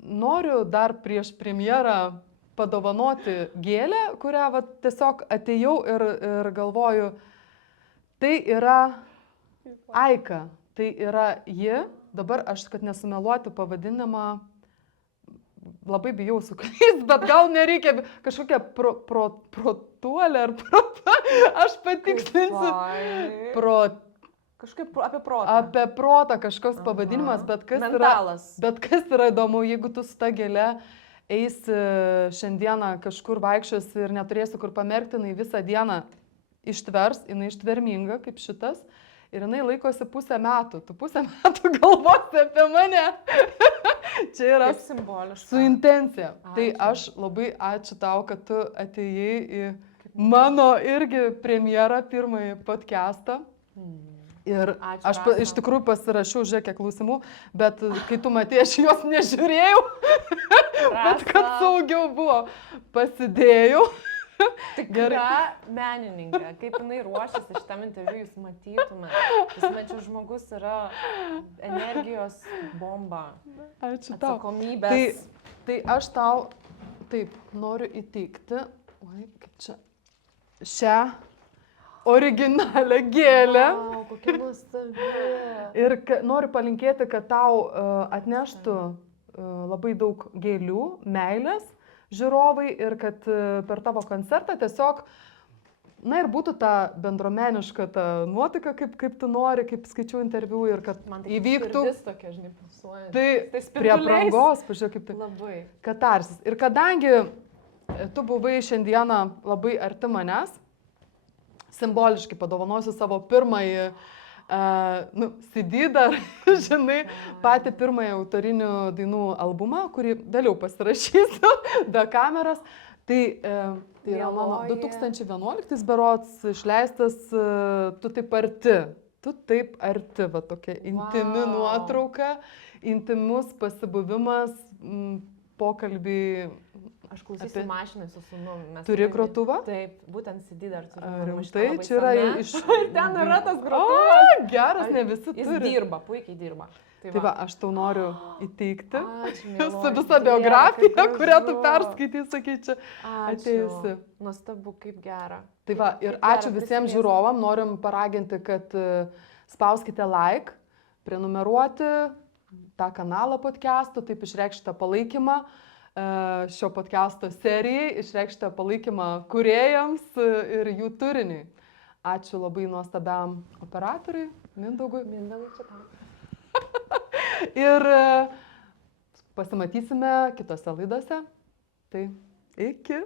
noriu dar prieš premjerą padovanoti gėlę, kurią tiesiog atėjau ir galvoju, tai yra Aika, tai yra ji, dabar aš, kad nesumeluoti pavadinimą, labai bijau suklysti, bet gal nereikia kažkokia protuolė ar aš patikslinsiu. Kažkaip apie protą. Apie protą kažkoks pavadinimas, bet kas yra įdomu, jeigu tu su ta gėle eisi šiandieną kažkur vaikščiosi ir neturėsi kur pamerkti, jinai visą dieną ištvers, jinai ištverminga kaip šitas ir jinai laikosi pusę metų. Tu pusę metų galvosi apie mane. Čia yra su intencija. Ačiū. Tai aš labai ačiū tau, kad tu atėjai į mano irgi premjerą, pirmąjį podcastą. Ir ačiū, aš iš tikrųjų pasirašiau, žiūrėk, kiek klausimų, bet kai tu matėjai, aš juos nežiūrėjau, bet kad saugiau buvo, pasidėjau. Tikra menininkė, kaip jinai ruošiasi šitam interviu, jūs matytumėte. Jūs mačiau, žmogus yra energijos bomba. Ačiū tau. Atsakomybės. Tai aš tau taip noriu įteikti, oi, kaip čia, šią originalią gėlę. Wow, kokia nuostabi. Ir noriu palinkėti, kad tau atneštų labai daug gėlių, meilės žiūrovai ir kad per tavo koncertą tiesiog, na ir būtų ta bendruomeniška ta nuotaika, kaip tu nori, kaip skaičiau interviu ir kad įvyktų. Man tai tokia, žinai, pasuojant. Tai prie aprangos, pažiūrėk, kaip tai. Labai. Katarsis. Ir kadangi tu buvai šiandieną labai arti manęs, simboliškai padovanosiu savo pirmąjį CD dar, žinai, patį pirmąjį autorinių dainų albumą, kurį vėliau pasirašysiu be kameros. Tai yra mano 2011 berods išleistas Tu taip arti. Tu taip arti, va tokia intimi nuotrauka, intimus pasibuvimas, pokalbį. Aš klausysiu mašinai su sūnumi. Turi grotuvą? Taip, būtent CD dar turiu. Rimtai, čia yra iš... Ir ten yra tas grotuvas. O, geras, ne visi turi. Jis dirba, puikiai dirba. Tai va, aš tau noriu įteikti su visą biografiją, kurią tu perskaitai, sakai, čia atėjusi. Nuostabu, kaip gera. Tai va, ir ačiū visiems žiūrovam, norim paraginti, kad spauskite like, prenumeruoti tą kanalą podcast'o, taip išreikšite palaikymą šio podcast'o serijai, išreikšite palaikymą kūrėjams ir jų turiniui. Ačiū labai nuostabiam operatoriui, Mindaugui. Mindaugui čia tau. Ir pasimatysime kitose laidose. Tai iki.